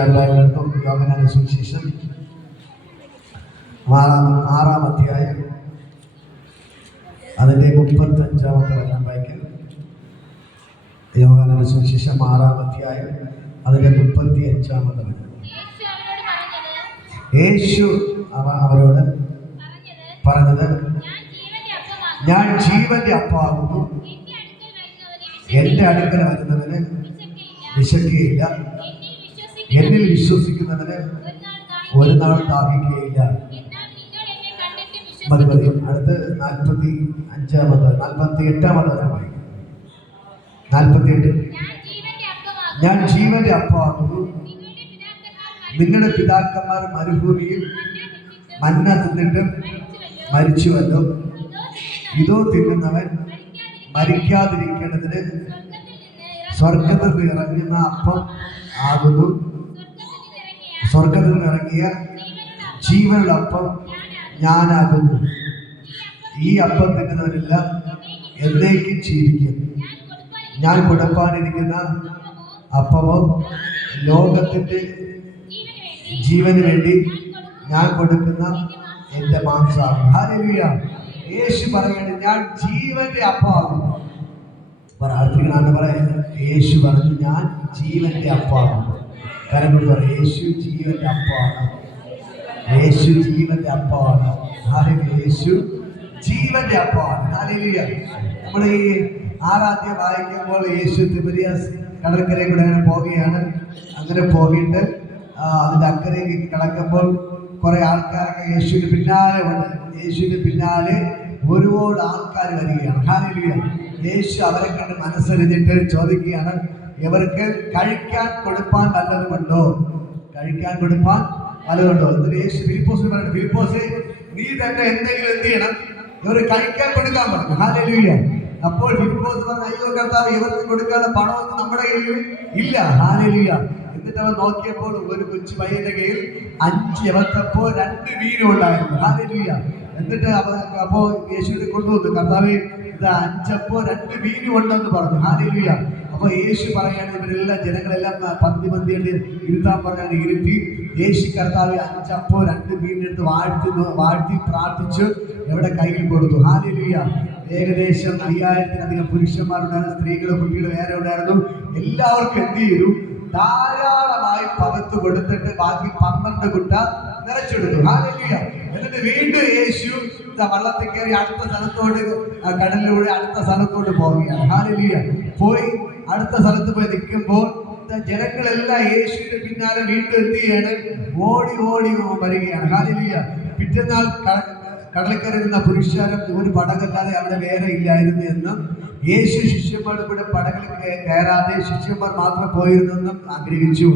എല്ലാവരും യോഹന്നാന്റെ സുവിശേഷം 6-ാം അധ്യായം അതിൻ്റെ 35-ാമത്തെ വചനം വായിക്കാം. യോഹന്നാന്റെ സുവിശേഷം 6-ാം അധ്യായം അതിൻ്റെ 35-ാമത്തെ വചനം. യേശു അവരോട് പറഞ്ഞത്, ഞാൻ ജീവന്റെ അപ്പമാകുന്നു. എൻ്റെ അടുക്കൽ വരുന്നവന് വിശക്കുകയില്ല, എന്നിൽ വിശ്വസിക്കുന്നവന് ഒരു നാൾ ദാഹിക്കുകയില്ല. മതി. അടുത്ത് 48-ാമത്തെ വചനം. 48. ഞാൻ ജീവന്റെ അപ്പമാകുന്നു. നിങ്ങളുടെ പിതാക്കന്മാർ മരുഭൂമിയിൽ മന്ന തിന്നിട്ടും മരിച്ചുവല്ലോ. ഇതോ തിന്നുന്നവൻ മരിക്കാതിരിക്കേണ്ടതിന് സ്വർഗത്തിൽ നിന്ന് ഇറങ്ങുന്ന അപ്പം ആകുന്നു. സ്വർഗത്തിൽ നിന്ന് ഇറങ്ങിയ ജീവനുള്ള അപ്പം ഞാനാകുന്നു. ഈ അപ്പം തിന്നുന്നവരെല്ലാം എന്നേക്കും ജീവിക്കും. ഞാൻ കൊടുക്കാനിരിക്കുന്ന അപ്പമോ ലോകത്തിൻ്റെ ജീവന് വേണ്ടി ഞാൻ കൊടുക്കുന്ന എൻ്റെ മാംസമാകും. ഹല്ലേലൂയ. യേശു പറയുന്നത് ഞാൻ ജീവന്റെ അപ്പമാകുന്നു. യേശു പറഞ്ഞു ഞാൻ ജീവന്റെ അപ്പമാകുന്നു. കരങ്ങൾ പറ, യേശു ജീവന്റെ അപ്പമാണ്. യേശു ജീവന്റെ അപ്പമാണ്. യേശു ജീവന്റെ അപ്പമാണ്. ഹല്ലേലൂയ. നമ്മൾ ഈ 6-ാം അധ്യായം വായിക്കുമ്പോൾ യേശു തിബരിയാസ് കടൽക്കരയിൽ കൂടെ അങ്ങനെ പോവുകയാണ്. അങ്ങനെ പോയിട്ട് അതിൻ്റെ അക്കരയ്ക്ക് കിടക്കുമ്പോൾ കുറെ ആൾക്കാരൊക്കെ യേശുവിന് പിന്നാലെ ഉണ്ട്. യേശുവിന് പിന്നാലെ ഒരുപാട് ആൾക്കാർ വരികയാണ്. ഹല്ലേലൂയ. യേശു അവരെ കണ്ട് മനസ്സറിഞ്ഞിട്ട് ചോദിക്കുകയാണ്, ഇവർക്ക് കഴിക്കാൻ കൊടുപ്പാൻ വല്ലതുമുണ്ടോ? കഴിക്കാൻ കൊടുപ്പാൻ വല്ലതുണ്ടോ? എന്നിട്ട് യേശു ഫിലിപ്പോസിന് പറഞ്ഞു, ഫിലിപ്പോസേ, നീ തന്നെ എന്തെങ്കിലും എന്ത് ചെയ്യണം, ഇവർ കഴിക്കാൻ കൊടുക്കാൻ പറഞ്ഞു. ഹല്ലേലൂയ. അപ്പോൾ ഫിലിപ്പോസ് പറഞ്ഞു, അയ്യോ കർത്താവ്, ഇവർക്ക് കൊടുക്കാനുള്ള പണമൊന്നും നമ്മുടെ കയ്യിൽ ഇല്ല. ഹല്ലേലൂയ. എന്നിട്ട് അവൻ നോക്കിയപ്പോൾ ഒരു കൊച്ചു പയ്യന്റെ കയ്യിൽ 5 യവത്തപ്പോ 2 മീനും ഉണ്ടായിരുന്നു. ഹല്ലേലൂയ. എന്നിട്ട് അപ്പോ യേശുവിനെ കൊണ്ടുവന്നു, കർത്താവേ, ഇത് 5 അപ്പോ 2 മീനും ഉണ്ടെന്ന് പറഞ്ഞു. ഹല്ലേലൂയ. അപ്പൊ യേശു പറയാണ്, ഇവരെല്ലാം ജനങ്ങളെല്ലാം പന്തിയായിട്ട് ഇരുത്താൻ പറഞ്ഞാൽ ഇരുത്തി. യേശു കർത്താവ് 5 അപ്പോ 2 മീനെടുത്ത് വാഴ്ത്തി പ്രാർത്ഥിച്ചു എവിടെ കയ്യിൽ കൊടുത്തു. ഹല്ലേലൂയ. ഏകദേശം 5000-ലധികം പുരുഷന്മാരുണ്ടായിരുന്നു, സ്ത്രീകളും കുട്ടികളും വേറെ ഉണ്ടായിരുന്നു. എല്ലാവർക്കും എന്ത് ചെയ്തു? ധാരാളമായി പകത്ത് കൊടുത്തിട്ട് ബാക്കി 12 കുട്ട നിറച്ചെടുത്തു. ഹല്ലേലൂയ. എന്നിട്ട് വീണ്ടും യേശു വള്ളത്തിൽ കയറി അടുത്ത സ്ഥലത്തോട്, കടലിലൂടെ അടുത്ത സ്ഥലത്തോട്ട് പോവുകയാണ്. ഹല്ലേലൂയ. പോയി അടുത്ത സ്ഥലത്ത് പോയി നിൽക്കുമ്പോൾ ജനങ്ങളെല്ലാം യേശുവിന്റെ പിന്നാലെ വീണ്ടും എന്ത് ചെയ്യാണ്? ഓടി വരികയാണ്. ഹല്ലേലൂയ. പിറ്റേന്നാൾ കടൽക്കരയിൽ നിന്ന പുരുഷാരം ഒരു പടകല്ലാതെ അവിടെ വേറെ ഇല്ലായിരുന്നു എന്നും യേശു ശിഷ്യന്മാരുടെ കൂടെ പടകിൽ കയറാതെ ശിഷ്യന്മാർ മാത്രം പോയിരുന്നെന്നും ആഗ്രഹിച്ചു.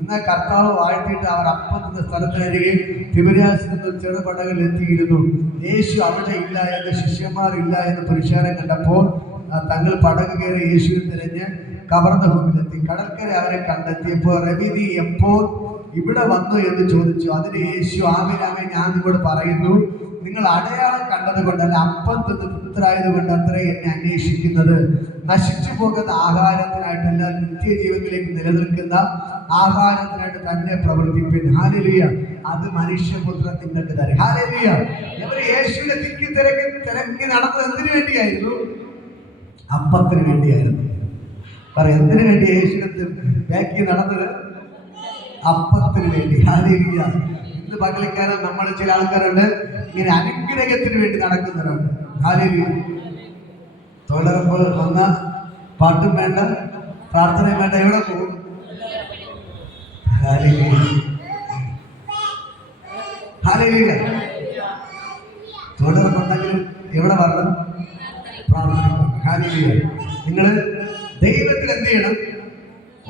എന്നാൽ കർത്താവ് വാഴ്ത്തിയിട്ട് അവർ അപ്പം നിന്ന സ്ഥലത്തിനരികെ തിബരിയാസിൽ നിന്ന് ചെറുപടകിൽ എത്തിയിരുന്നു. യേശു അവിടെ ഇല്ല എന്ന്, ശിഷ്യന്മാർ ഇല്ല എന്ന് പുരുഷാരം കണ്ടപ്പോൾ തങ്ങൾ പടക് കയറി യേശുവിനെ തിരഞ്ഞ് കവർന്നഭൂമിയിലെത്തി. കടൽക്കര അവരെ കണ്ടെത്തിയപ്പോൾ, റബി, നീ എപ്പോൾ ഇവിടെ വന്നു എന്ന് ചോദിച്ചു. അതിന് യേശു, ആമേൻ ഞാൻ നിങ്ങളോട് പറയുന്നു, നിങ്ങൾ അടയാളം കണ്ടത് കൊണ്ടല്ല, അപ്പം തിന്ന് തൃപ്തരായത് കൊണ്ട് അത്രേ എന്നെ അന്വേഷിക്കുന്നത്. നശിച്ചു പോകുന്ന ആഹാരത്തിനായിട്ടല്ല, നിത്യജീവനിലേക്ക് നിലനിൽക്കുന്ന ആഹാരത്തിനായിട്ട് തന്നെ പ്രവർത്തിപ്പിൻ. ഹല്ലേലൂയ. അത് മനുഷ്യപുത്രൻ നിങ്ങൾക്ക് തരും. ഹല്ലേലൂയ. ഇവര് യേശുവിനെ തിരക്കി നടന്നത് എന്തിനു വേണ്ടിയായിരുന്നു? അപ്പത്തിന് വേണ്ടിയായിരുന്നു. എന്തിനു വേണ്ടി യേശുവിനെ ബാക്കി നടന്നത്? അപ്പത്തിന് വേണ്ടി. ഹല്ലേലൂയ. ഇന്ന് പകലിക്കാലം നമ്മൾ ചില ആൾക്കാരുണ്ട് ഇങ്ങനെ അനുഗ്രഹത്തിന് വേണ്ടി നടക്കുന്നവരുണ്ട്. ഹല്ലേലൂയ. തൊഴിലുറപ്പ് വന്ന പാട്ടും വേണ്ട, പ്രാർത്ഥനയും വേണ്ട, എവിടെ പോകും? ഹല്ലേലൂയ. ഹല്ലേലൂയ. തൊഴിലുറപ്പുണ്ടെങ്കിലും എവിടെ വരണം? പ്രാർത്ഥന. ഹല്ലേലൂയ. നിങ്ങൾ ദൈവത്തിൽ എന്ത് ചെയ്യണം?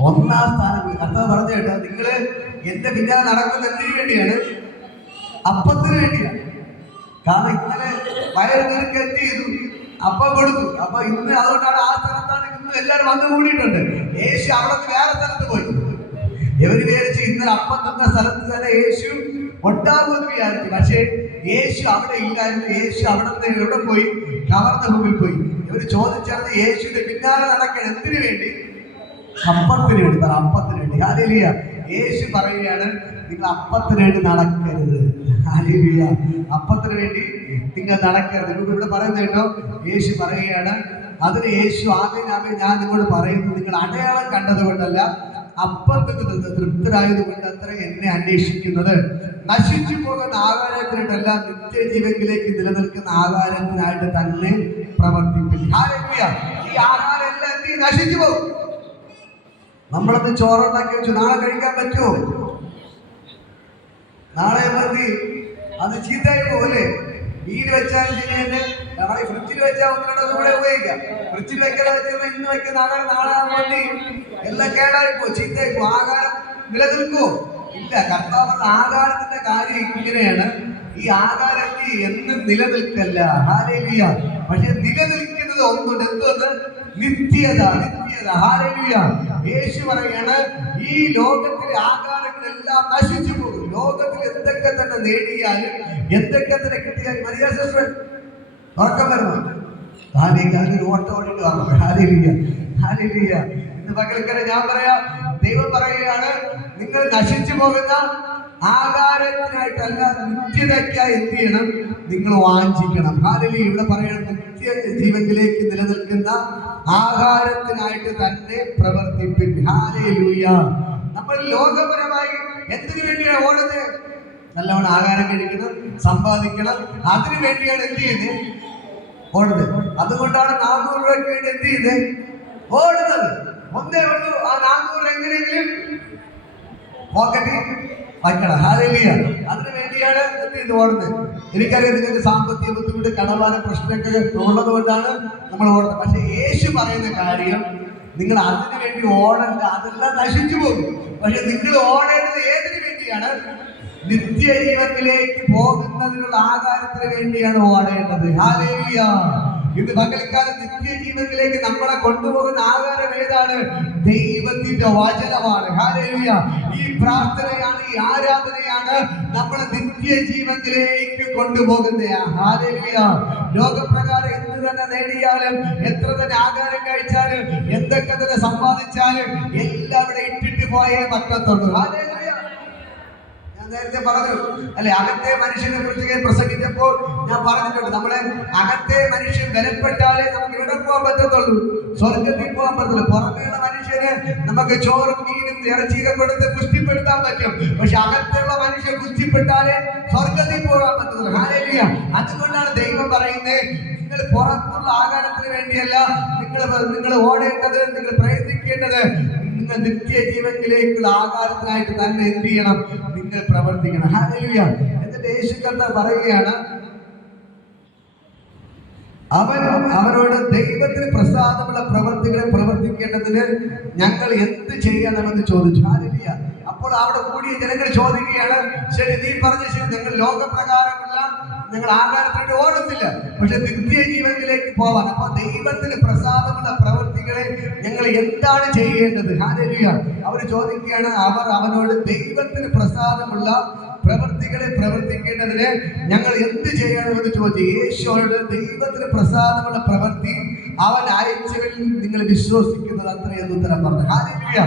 1-ാം സ്ഥാനം. കർത്താവ് പറഞ്ഞു കേട്ടോ, നിങ്ങള് എന്റെ പിന്നാലെ നടക്കുന്നത് എന്തിനു വേണ്ടിയാണ്? അപ്പത്തിന് വേണ്ടിയാണ്. കാരണം ഇന്നലെ വയറുകാർക്ക് എന്ത് ചെയ്തു? അപ്പം കൊടുത്തു. അപ്പൊ ഇന്ന് അതുകൊണ്ടാണ് ആ സ്ഥലത്താണ് ഇന്ന് എല്ലാവരും വന്നു കൂടിയിട്ടുണ്ട്. യേശു അവിടെ വേറെ സ്ഥലത്ത് പോയി. ഇവര് വിചാരിച്ച് ഇന്നലെ അപ്പം തന്ന സ്ഥലത്ത് തന്നെ യേശു ഉണ്ടാകുമെന്ന് വിചാരിച്ചു. പക്ഷേ യേശു അവിടെ ഇല്ലായിരുന്നു. യേശു അവിടെ നിന്ന് എവിടെ പോയി? കവർന്നഭൂമിയിൽ പോയി. ഇവർ ചോദിച്ചത് യേശുവിന്റെ പിന്നാലെ നടക്കാൻ എന്തിനു വേണ്ടി? അപ്പത്തിന് വേണ്ടി. അപ്പത്തിന് വേണ്ടി. ഹല്ലേലൂയ. യേശു പറയുകയാണ്, നിങ്ങൾ അപ്പത്തിന് വേണ്ടി നടക്കരുത്. ഹല്ലേലൂയ. അപ്പത്തിന് വേണ്ടി നിങ്ങൾ നടക്കരുത്. ഇവിടെ പറയുന്നത് കേട്ടോ, യേശു പറയുകയാണ്, അതിന് യേശു ആമേൻ ഞാൻ നിങ്ങളോട് പറയുന്നു, നിങ്ങൾ അടയാളം കണ്ടതുകൊണ്ടല്ല, അപ്പത്തിന് തൃപ്തരായതുകൊണ്ട് അത്ര എന്നെ അന്വേഷിക്കുന്നത്. നശിച്ചു പോകുന്ന ആഹാരത്തിനായിട്ടല്ല, നിത്യജീവനിലേക്ക് നിലനിൽക്കുന്ന ആഹാരത്തിനായിട്ട് തന്നെ പ്രവർത്തിപ്പിക്കും. ഹല്ലേലൂയ. ഈ ആഹാരം എല്ലാം നശിച്ചു പോകും. നമ്മളത് ചോറുണ്ടാക്കി വെച്ചു, നാളെ കഴിക്കാൻ പറ്റുമോ? നാളെ മതി, അത് ചീത്തയായി പോലെ. മീൻ വെച്ചാലും ശരി തന്നെ, നമ്മളെ ഫ്രിഡ്ജിൽ വെച്ചാൽ ഒന്നിനോട് കൂടെ ഉപയോഗിക്കാം. ഫ്രിഡ്ജിൽ വെക്കാതെ വെച്ചാൽ ഇന്ന് വെക്കുന്ന ആഹാരം നാളെ മതി എല്ലാം കേടായിപ്പോ, ചീത്തയായിപ്പോ. ആഹാരം നിലനിൽക്കുമോ? ഇല്ല. കർത്താവ് ആഹാരത്തിന്റെ കാര്യം ഇങ്ങനെയാണ്, ഈ ആഹാരത്തിൽ എന്നും നിലനിൽക്കല്ല. ഹല്ലേലൂയ. പക്ഷെ നിലനിൽക്കുന്നത് ഒന്നുണ്ട്, എന്തോന്ന്? നിത്യത. നിത്യത. ഹല്ലേലൂയ. യേശു പറയാണ്, ഈ ലോകത്തിലെ ആകാരങ്ങളെല്ലാം നശിച്ചു പോകും. ലോകത്തിൽ എന്തൊക്കെ തന്നെ നേടിയാലും എന്തൊക്കെ തന്നെ കിട്ടിയാലും മരിയ സിസ്റ്റർ ഉറക്കം വരുന്നു. ഓട്ടം ഓടിട്ട് വന്നു. ഹല്ലേലൂയ. ഹല്ലേലൂയ. ഇന്ന് പകൽക്കരെ ഞാൻ പറയാം, ദൈവം പറയുകയാണ്, നിങ്ങൾ നശിച്ചു പോകുന്ന ആകാരത്തിനായിട്ടല്ല, നിത്യതയ്ക്കായി എന്ത് ചെയ്യണം? നിങ്ങൾ വാഞ്ചിക്കണം. ഹല്ലേലൂയ. ഇവിടെ പറയണം, നിത്യ ജീവനിലേക്ക് നിലനിൽക്കുന്ന ആഹാരത്തിനായിട്ട് തന്നെ പ്രവർത്തിപ്പിൻ. ഹല്ലേലൂയ. നമ്മൾ ലോകപരമായി എന്തിനു വേണ്ടിയാണ് ഓടുന്നത്? നല്ലവണ്ണം ആഹാരം കഴിക്കണം, സമ്പാദിക്കണം. അതിനു വേണ്ടിയാണ് എന്ത് ചെയ്യുന്നത്? ഓടുന്നത്. അതുകൊണ്ടാണ് 400 രൂപയ്ക്ക് വേണ്ടി എന്ത് ചെയ്യുന്നത്? ഓടുന്നത്. ഒന്നേ ഉള്ളൂ, ആ 400 എങ്ങനെയെങ്കിലും പോക്കറ്റിൽ വയ്ക്കണം. ഹല്ലേലൂയ. അതിനു വേണ്ടിയാണ് എന്ത് ഓടുന്നത്. എനിക്കറിയാം നിങ്ങൾക്ക് സാമ്പത്തിക ബുദ്ധിമുട്ട്, കടബാധ പ്രശ്നങ്ങൾ ഉള്ളത് കൊണ്ടാണ് നമ്മൾ ഓടുന്നത്. പക്ഷെ യേശു പറയുന്ന കാര്യം, നിങ്ങൾ അതിനു വേണ്ടി ഓടണ്ട, അതെല്ലാം നശിച്ചു പോകും. പക്ഷെ നിങ്ങൾ ഓടേണ്ടത് ഏതിനു വേണ്ടിയാണ്? നിത്യജീവനിലേക്ക് പോകുന്നതിനുള്ള ആകാരത്തിന് വേണ്ടിയാണ് ഓടേണ്ടത്. ഹല്ലേലൂയ. ഇന്ന് പകൽക്കാലം നിത്യജീവനിലേക്ക് നമ്മളെ കൊണ്ടുപോകുന്ന ആഹാരം ഏതാണ്? ദൈവത്തിന്റെ വചനമാണ്. ഹല്ലേലൂയ. ഈ പ്രാർത്ഥനയാണ്, ഈ ആരാധനയാണ് നമ്മളെ നിത്യജീവനിലേക്ക് കൊണ്ടുപോകുന്നത്. ഹല്ലേലൂയ. ലോകപ്രകാരം എന്ത് തന്നെ നേടിയാലും, എത്ര തന്നെ ആഹാരം കഴിച്ചാലും, എന്തൊക്കെ തന്നെ സമ്പാദിച്ചാലും എല്ലാം ഇവിടെ ഇട്ടിട്ട് പോയേ പറ്റത്തുള്ളൂ. ഹല്ലേലൂയ. നേരത്തെ പറഞ്ഞു അല്ലെ, അകത്തെ മനുഷ്യനെ കുറിച്ച് പ്രസംഗിച്ചപ്പോൾ ഞാൻ പറഞ്ഞിട്ടുണ്ട്, നമ്മളെ അകത്തെ മനുഷ്യൻ ബലപ്പെട്ടാലേ നമുക്ക് ഇവിടെ പോകാൻ പറ്റത്തുള്ളൂ, സ്വർഗത്തിൽ പോകാൻ പറ്റത്തുള്ളൂ. പുറമേയുള്ള മനുഷ്യന് നമുക്ക് ചോറും മീനും ഇറച്ചിയൊക്കെ കൊടുത്ത് പുഷ്ടിപ്പെടുത്താൻ പറ്റും. പക്ഷെ അകത്തുള്ള മനുഷ്യൻ പുഷ്ടിപ്പെട്ടാലേ സ്വർഗത്തിൽ പോകാൻ പറ്റത്തുള്ളൂ. ഹല്ലേലൂയ. അതുകൊണ്ടാണ് ദൈവം പറയുന്നത്, നിങ്ങൾ പുറത്തുള്ള ആഹാരത്തിന് വേണ്ടിയല്ല നിങ്ങൾ ഓടേണ്ടത്, നിങ്ങൾ പ്രയത്നിക്കേണ്ടത്, നിങ്ങൾ നിത്യജീവനിലേക്കുള്ള ആഹാരത്തിനായിട്ട് തന്നെ എന്ത് ചെയ്യണം? നിങ്ങൾ പ്രവർത്തിക്കണം. ഹല്ലേലൂയ. എന്നിട്ട് യേശു കർത്താവ് പറയുകയാണ്, അവരോട് ദൈവത്തിന് പ്രസാദമുള്ള പ്രവർത്തികളെ പ്രവർത്തിക്കേണ്ടതിന് ഞങ്ങൾ എന്ത് ചെയ്യണമെന്ന് ചോദിച്ചു. ഹല്ലേലൂയ. അപ്പോൾ അവിടെ കൂടിയ ജനങ്ങൾ ചോദിക്കുകയാണ്, ശരി, നീ പറഞ്ഞ ശരി, ഞങ്ങൾ ലോകപ്രകാരമുള്ള നിങ്ങൾ ആകാരത്തിന് ഓടുന്നില്ല, പക്ഷെ നിത്യജീവനിലേക്ക് പോവാൻ. അപ്പൊ ദൈവത്തിന് പ്രസാദമുള്ള പ്രവർത്തികളെ ഞങ്ങൾ എന്താണ് ചെയ്യേണ്ടത്? ഹല്ലേലൂയ. അവർ ചോദിക്കുകയാണ്, അവനോട് ദൈവത്തിന് പ്രസാദമുള്ള പ്രവർത്തികളെ പ്രവർത്തിക്കേണ്ടതിന് ഞങ്ങൾ എന്ത് ചെയ്യണമെന്ന് ചോദിച്ചു. യേശുവോട് ദൈവത്തിന് പ്രസാദമുള്ള പ്രവൃത്തി അവൻ അയച്ചവരിൽ നിങ്ങൾ വിശ്വസിക്കുന്നത് അത്രയെന്ന് ഉത്തരം പറഞ്ഞു. ഹല്ലേലൂയ.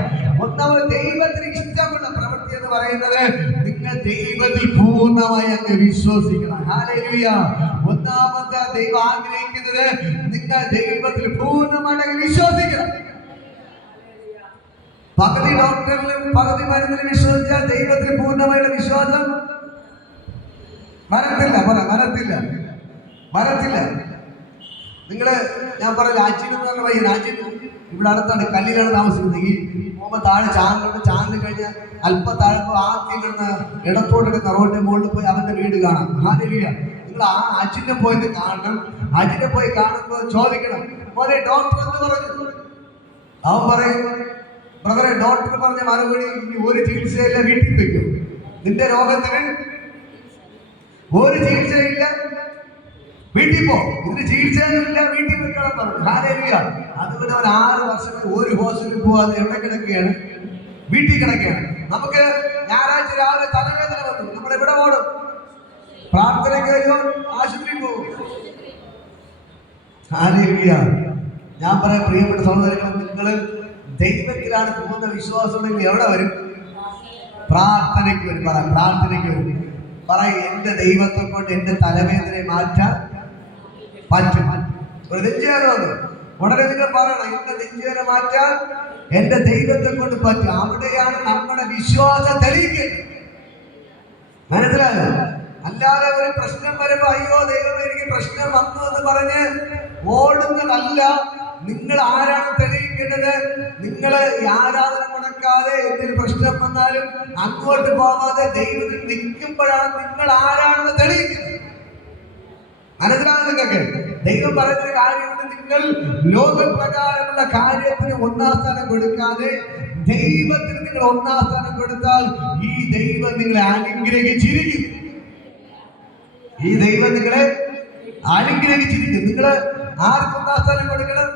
ഒന്നാമത് ദൈവത്തിന് ഇഷ്ടമുള്ള പ്രവൃത്തി എന്ന് പറയുന്നത് നിങ്ങൾ ദൈവത്തിൽ പൂർണ്ണമായി അങ്ങ് വിശ്വസിക്കണം. ഹല്ലേലൂയ. ഒന്നാമത്തെ ദൈവം ആഗ്രഹിക്കുന്നത് നിങ്ങൾ ദൈവത്തിൽ പൂർണ്ണമായി വിശ്വസിക്കണം. പകുതി ഡോക്ടറിലും പകുതി മരുന്നിലും വിശ്വസിച്ചാൽ ദൈവത്തിൽ പൂർണ്ണമായുള്ള വിശ്വാസം വരത്തില്ല. ഞാൻ പറഞ്ഞ ആച്ചിന് പറഞ്ഞ പയ്യൻ, ആച്ചിന് ഇവിടെ അടുത്താണ്, കല്ലിലാണ് താമസിക്കുന്നത്. ഈ പോകുമ്പോൾ താഴെ ചാനലുണ്ട്, ചാനൽ കഴിഞ്ഞ് അല്പം താഴെ ആദ്യം കിടന്ന് ഇടത്തോട്ട് കിടന്ന റോഡിന്റെ മുകളിൽ പോയി അവന്റെ വീട് കാണാം. ഹല്ലേലൂയ. നിങ്ങൾ ആ അച്ഛനെ പോയിട്ട് കാണണം. അച്ഛനെ പോയി കാണുമ്പോൾ ചോദിക്കണം, മോനെ ഡോക്ടർ എന്ന് പറഞ്ഞു. അവൻ പറയും, ബ്രദറെ, ഡോക്ടർ പറഞ്ഞ മറുപടി, ഇനി ഒരു ചികിത്സയില്ല, വീട്ടിൽ വെക്കും. നിന്റെ രോഗത്തിന് ഒരു ചികിത്സയില്ല, വീട്ടിൽ പോ. ഇതിന് ചികിത്സയൊന്നുമില്ല, വീട്ടിൽ വെക്കണം പറഞ്ഞു. ഹല്ലേലൂയ. അതുകൊണ്ട് അവൻ 6 വർഷം ഒരു ഹോസ്പിറ്റലിൽ പോവാതെ എവിടെ കിടക്കുകയാണ്? വീട്ടിൽ കിടക്കുകയാണ്. നമുക്ക് ഞായറാഴ്ച രാവിലെ തലവേദന വന്നു, നമ്മൾ എവിടെ ഓടും? പ്രാർത്ഥനയ്ക്ക് വരുമോ? ആശുപത്രിയിൽ പോകും. ഹല്ലേലൂയ. ഞാൻ പറയാം, പ്രിയപ്പെട്ട സഹോദരങ്ങൾ, നിങ്ങൾ ദൈവത്തിലാണ് പൂർണ്ണ വിശ്വാസം ഉണ്ടെങ്കിൽ എവിടെ വരും? പ്രാർത്ഥനയ്ക്ക് വരും. പറ, പ്രാർത്ഥനയ്ക്ക് വരും. പറ, എന്റെ ദൈവത്തെ കൊണ്ട് എന്റെ തലവേദനയെ മാറ്റാൻ പറ്റും. ഒരു നെഞ്ചുവേദന ഉടനെ നിങ്ങൾ പറയണം, എന്റെ നെഞ്ചുവേദന മാറ്റാൻ എന്റെ ദൈവത്തെ കൊണ്ട് പറ്റും. അവിടെയാണ് നമ്മുടെ വിശ്വാസം തെളിയിക്കുന്നത്. മനസ്സിലായോ? അല്ലാതെ ഒരു പ്രശ്നം വരുമ്പോ അയ്യോ ദൈവം എനിക്ക് പ്രശ്നം വന്നു എന്ന് പറഞ്ഞ് ഓടുന്നതല്ല. നിങ്ങൾ ആരാണ് തെളിയിക്കേണ്ടത്? നിങ്ങൾ ആരാധന മുടക്കാതെ എന്തൊരു പ്രശ്നം വന്നാലും അങ്ങോട്ട് പോകാതെ ദൈവത്തിൽ നിൽക്കുമ്പോഴാണ് നിങ്ങൾ ആരാണെന്ന് തെളിയിക്കുന്നത്. മനസ്സിലാകും നിങ്ങൾക്ക്? ദൈവം പറയുന്ന കാര്യമുണ്ട്, നിങ്ങൾ ലോകപ്രകാരമുള്ള കാര്യത്തിന് ഒന്നാം സ്ഥാനം കൊടുക്കാതെ ദൈവത്തിന് നിങ്ങൾ ഒന്നാം സ്ഥാനം കൊടുത്താൽ ഈ ദൈവം നിങ്ങളെ അനുഗ്രഹിച്ചിരിക്കും. ഈ ദൈവം നിങ്ങളെ അനുഗ്രഹിച്ചിരിക്കും. നിങ്ങൾ ആർക്ക് ഒന്നാം സ്ഥാനം കൊടുക്കണം?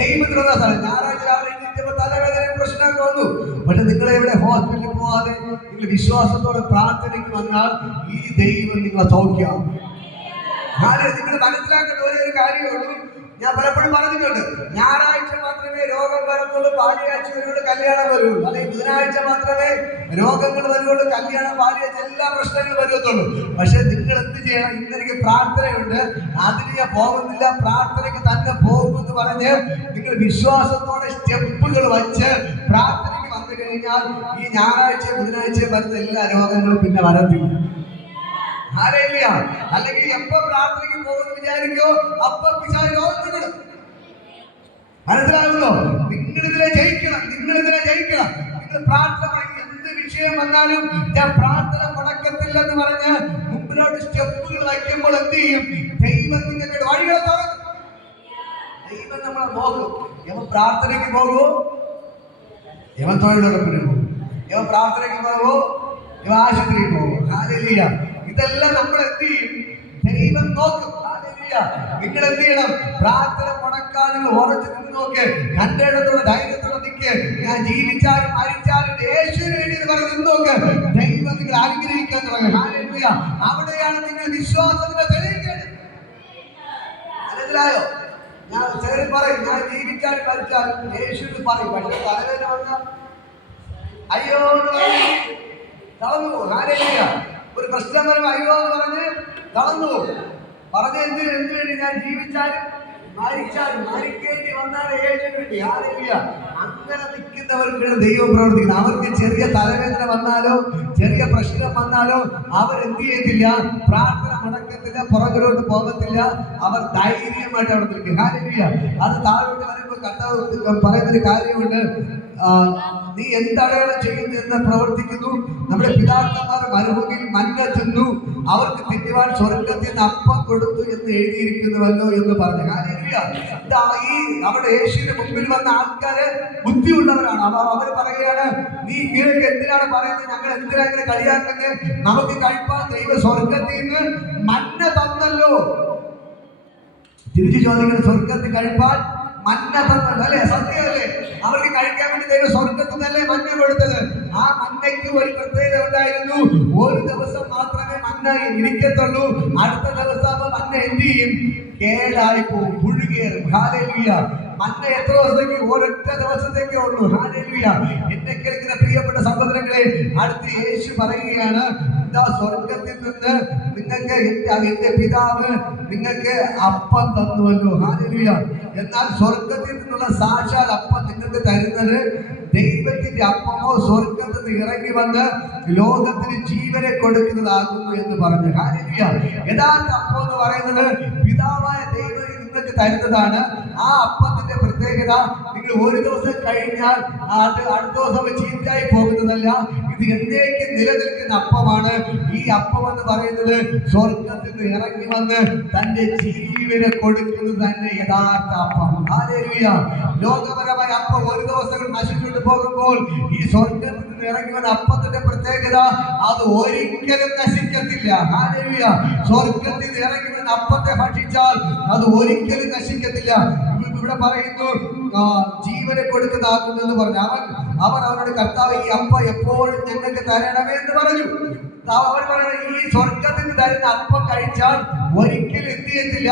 ദൈവത്തിന് ഒന്നാം സ്ഥാനം. ഞായറാഴ്ച രാവിലെ എണീറ്റപ്പോൾ തലവേദന പ്രശ്നമൊക്കെ വന്നു. പക്ഷെ നിങ്ങൾ എവിടെ ഹോസ്പിറ്റലിൽ പോവാതെ നിങ്ങൾ വിശ്വാസത്തോടെ പ്രാർത്ഥനയ്ക്ക് വന്നാൽ ഈ ദൈവം നിങ്ങളെ സൗഖ്യമാകും. നിങ്ങൾ മനസ്സിലാക്കേണ്ട ഒരു കാര്യമേ ഉള്ളൂ. ഞാൻ പലപ്പോഴും പറഞ്ഞിട്ടുണ്ട്, ഞായറാഴ്ച മാത്രമേ രോഗം വരുന്നുള്ളൂ, പാലിയാഴ്ച വരുള്ളൂ, കല്യാണം വരുള്ളൂ. അല്ലെങ്കിൽ ബുധനാഴ്ച മാത്രമേ രോഗങ്ങൾ വരുള്ളൂ, കല്യാണം, പാലിയാഴ്ച എല്ലാ പ്രശ്നങ്ങളും വരുത്തുള്ളൂ. പക്ഷെ നിങ്ങൾ എന്ത് ചെയ്യണം? ഇന്നെനിക്ക് പ്രാർത്ഥനയുണ്ട്, അതിന് ഞാൻ പോകുന്നില്ല, പ്രാർത്ഥനയ്ക്ക് തന്നെ പോകുമെന്ന് പറഞ്ഞ് നിങ്ങൾ വിശ്വാസത്തോടെ സ്റ്റെപ്പുകൾ വച്ച് പ്രാർത്ഥനയ്ക്ക് വന്നു കഴിഞ്ഞാൽ ഈ ഞായറാഴ്ച ബുധനാഴ്ച വരുന്ന എല്ലാ രോഗങ്ങളും പിന്നെ വരത്തില്ല. അല്ലെങ്കിൽ എപ്പോ പ്രാർത്ഥനയ്ക്ക് പോകുമെന്ന് വിചാരിക്കോ അപ്പൊ പിശാച് രോഗം കിട്ടും. മനസ്സിലാകുമല്ലോ? നിങ്ങളിതിനെ ജയിക്കണം, നിങ്ങളിതിനെ ജയിക്കണം. നിങ്ങൾ പ്രാർത്ഥന എന്ത് വിഷയം വന്നാലും ഞാൻ പ്രാർത്ഥന മുടക്കത്തില്ലെന്ന് പറഞ്ഞ് മുമ്പിലോട്ട് സ്റ്റെപ്പുകൾ വയ്ക്കുമ്പോൾ എന്ത് ചെയ്യും? ദൈവം നിങ്ങൾക്ക് വഴികളെ തുറക്കും. ദൈവം നമ്മളെ നോക്കും. ഇവൻ പ്രാർത്ഥനയ്ക്ക് പോകുമോ? ഇവൻ തൊഴിലുറപ്പിന് പോകും. ഇവൻ പ്രാർത്ഥനയ്ക്ക് പോകുമോ? ഇവ ആശുപത്രിയിൽ പോകും. ഹല്ലേലൂയ. ഇതെല്ലാം നമ്മൾ എന്ത് ചെയ്യും? ദൈവം നോക്കും. നിങ്ങൾ എന്ത് ചെയ്യണം? പ്രാർത്ഥന മുടക്കാൻ നിങ്ങൾ ഉറച്ചു നിന്ന് നോക്ക്. കണ്ടയിടത്തോടെ ധൈര്യത്തോടെ നിൽക്ക്. ഞാൻ ജീവിച്ചാലും മരിച്ചാലും യേശുവിന് വേണ്ടി എന്ന് പറഞ്ഞ് നിന്ന് നോക്ക്. ദൈവം നിങ്ങൾ അനുഗ്രഹിക്കാൻ തുടങ്ങും. ഹല്ലേലൂയ. അവിടെയാണ് നിങ്ങൾ വിശ്വാസത്തിനെ തെളിയിക്കേണ്ടത്. മനസ്സിലായോ? ഞാൻ ചിലർ പറയും ഞാൻ ജീവിച്ചാലും മരിച്ചാലും യേശുവിന് പറയും. പക്ഷെ തലവേദന വന്നാൽ അയ്യോ തളർന്നു പോകും. ഹല്ലേലൂയ. ഒരു പ്രശ്നം വരും അയ്യോ എന്ന് പറഞ്ഞ് തളർന്നു പോകും. പറഞ്ഞ എന്തിനു വേണ്ടി? ഞാൻ ജീവിച്ചാലും മരിച്ചാലും മരിക്കേണ്ടി വന്നാലും യേശുവിന് വേണ്ടി. ഹല്ലേലൂയ. അങ്ങനെ നിൽക്കുന്നവർക്കാണ് ദൈവം പ്രവർത്തിക്കുന്നത്. അവർക്ക് ചെറിയ തലവേദന വന്നാലോ ചെറിയ പ്രശ്നം വന്നാലോ അവരെന്ത് ചെയ്യത്തില്ല? പ്രാർത്ഥന മുടക്കത്തില്ല, പുറകിലോട്ട് പോകത്തില്ല. അവർ ധൈര്യമായിട്ട് അവിടെ നിൽക്കും. ഹല്ലേലൂയ. അത് താഴോട്ട് വരുമ്പോൾ കർത്താവ് പറയുന്നൊരു കാര്യമുണ്ട്, നീ എന്തടയാളം ചെയ്യുന്നു എന്ന് പ്രവർത്തിക്കുന്നു. നമ്മുടെ പിതാക്കന്മാർ മരുഭൂമിയിൽ മന്ന തിന്നു, അവർക്ക് തിന്നുവാൻ സ്വർഗത്തിൽ നിന്ന് അപ്പം കൊടുത്തു എന്ന് എഴുതിയിരിക്കുന്നുവല്ലോ എന്ന് പറഞ്ഞു. ഹല്ലേലൂയ. ഈ അവിടെ യേശുവിന്റെ മുമ്പിൽ വന്ന ആൾക്കാര് ബുദ്ധിയുള്ളവരാണ്. അവർ പറയുകയാണ്, നീ ഇങ്ങനെയൊക്കെ എന്തിനാണ് പറയുന്നത്? ഞങ്ങൾ എന്തിനാ ഇങ്ങനെ കളിയാക്കുന്നത്? നമുക്ക് കഴിപ്പാൻ ദൈവ സ്വർഗത്തിൽ നിന്ന് മന്ന തന്നല്ലോ. തിരിച്ചു ചോദിക്കുന്നത്, സ്വർഗത്തിൽ കഴിപ്പാൻ മന്ന തന്നല്ലോ അല്ലെ? സത്യമല്ലേ? അവർക്ക് കഴിക്കാൻ വേണ്ടി ദൈവം സ്വർഗത്തിൽ നിന്നല്ലേ മന്ന കൊടുത്തത്. ആ മന്നയ്ക്ക് ഒരു പ്രത്യേകത ഉണ്ടായിരുന്നു. ഒരു ദിവസം മാത്രമേ മന്ന ഇരിക്കത്തുള്ളൂ. അടുത്ത ദിവസം മന്ന എന്ത് ചെയ്യും? കേടായി പോകും, പുഴുകേറും. ഹല്ലേലൂയ. മന്ന എത്ര ദിവസത്തേക്ക്? ഒരൊറ്റ ദിവസത്തേക്കേ ഉള്ളൂ. ഹല്ലേലൂയ. എന്നെ കേൾക്കുന്ന പ്രിയപ്പെട്ട സഹോദരങ്ങളെ, അടുത്ത് യേശു പറയുകയാണ്, ഇതാ സ്വർഗത്തിൽ നിന്ന് നിങ്ങൾക്ക് എന്റെ പിതാവ് നിങ്ങൾക്ക് അപ്പം തന്നുവല്ലോ. ഹല്ലേലൂയ. എന്നാൽ സ്വർഗത്തിൽ നിന്നുള്ള സാക്ഷാൽ അപ്പം നിങ്ങൾക്ക് തരുന്നത് ദൈവത്തിന്റെ അപ്പമോ സ്വർഗത്തിൽ നിന്ന് ഇറങ്ങി വന്ന് ലോകത്തിന് ജീവനെ കൊടുക്കുന്നതാകുന്നു എന്ന് പറഞ്ഞു. ഹല്ലേലൂയ. യഥാർത്ഥ അപ്പം എന്ന് പറയുന്നത് പിതാവായ ദൈവം നിങ്ങൾക്ക് തരുന്നതാണ്. ആ അപ്പത്തിന്റെ പ്രത്യേകത, നിങ്ങൾ ഒരു ദിവസം കഴിഞ്ഞാൽ അത് അടുത്ത ദിവസം ചീത്തയായി പോകുന്നതല്ല. ഇത് എന്നേക്ക് നിലനിൽക്കുന്ന അപ്പമാണ്. ഈ അപ്പം എന്ന് പറയുന്നത് സ്വർഗത്തിൽ നിന്ന് ഇറങ്ങി വന്ന് തന്റെ ജീവനെ കൊടുക്കുന്നത് തന്നെ യഥാർത്ഥ അപ്പം. ഹല്ലേലൂയ. ലോകപരമായ അപ്പം ഒരു ദിവസം നശിച്ചുകൊണ്ട് പോകുമ്പോൾ ഈ സ്വർഗത്തിൽ നിന്ന് ഇറങ്ങി വന്ന അപ്പത്തിന്റെ പ്രത്യേകത, അത് ഒരിക്കലും നശിക്കത്തില്ല. ഹല്ലേലൂയ. സ്വർഗത്തിൽ നിന്ന് ഇറങ്ങി വന്ന അപ്പത്തെ ഭക്ഷിച്ചാൽ അത് ഒരിക്കലും നശിക്കത്തില്ല. ഇവിടെ പറയുന്നു ജീവനെ കൊടുക്കുന്നതാകുന്നു എന്ന് പറഞ്ഞു. അവൻ അവനോട്, കർത്താവ് ഈ അപ്പം എപ്പോഴും ഞങ്ങൾക്ക് തരണമേ എന്ന് പറഞ്ഞു. അവർ പറയുന്നത് ഈ സ്വർഗത്തിന് തരുന്ന അപ്പം കഴിച്ചാൽ ഒരിക്കലും എന്ത് ചെയ്യത്തില്ല,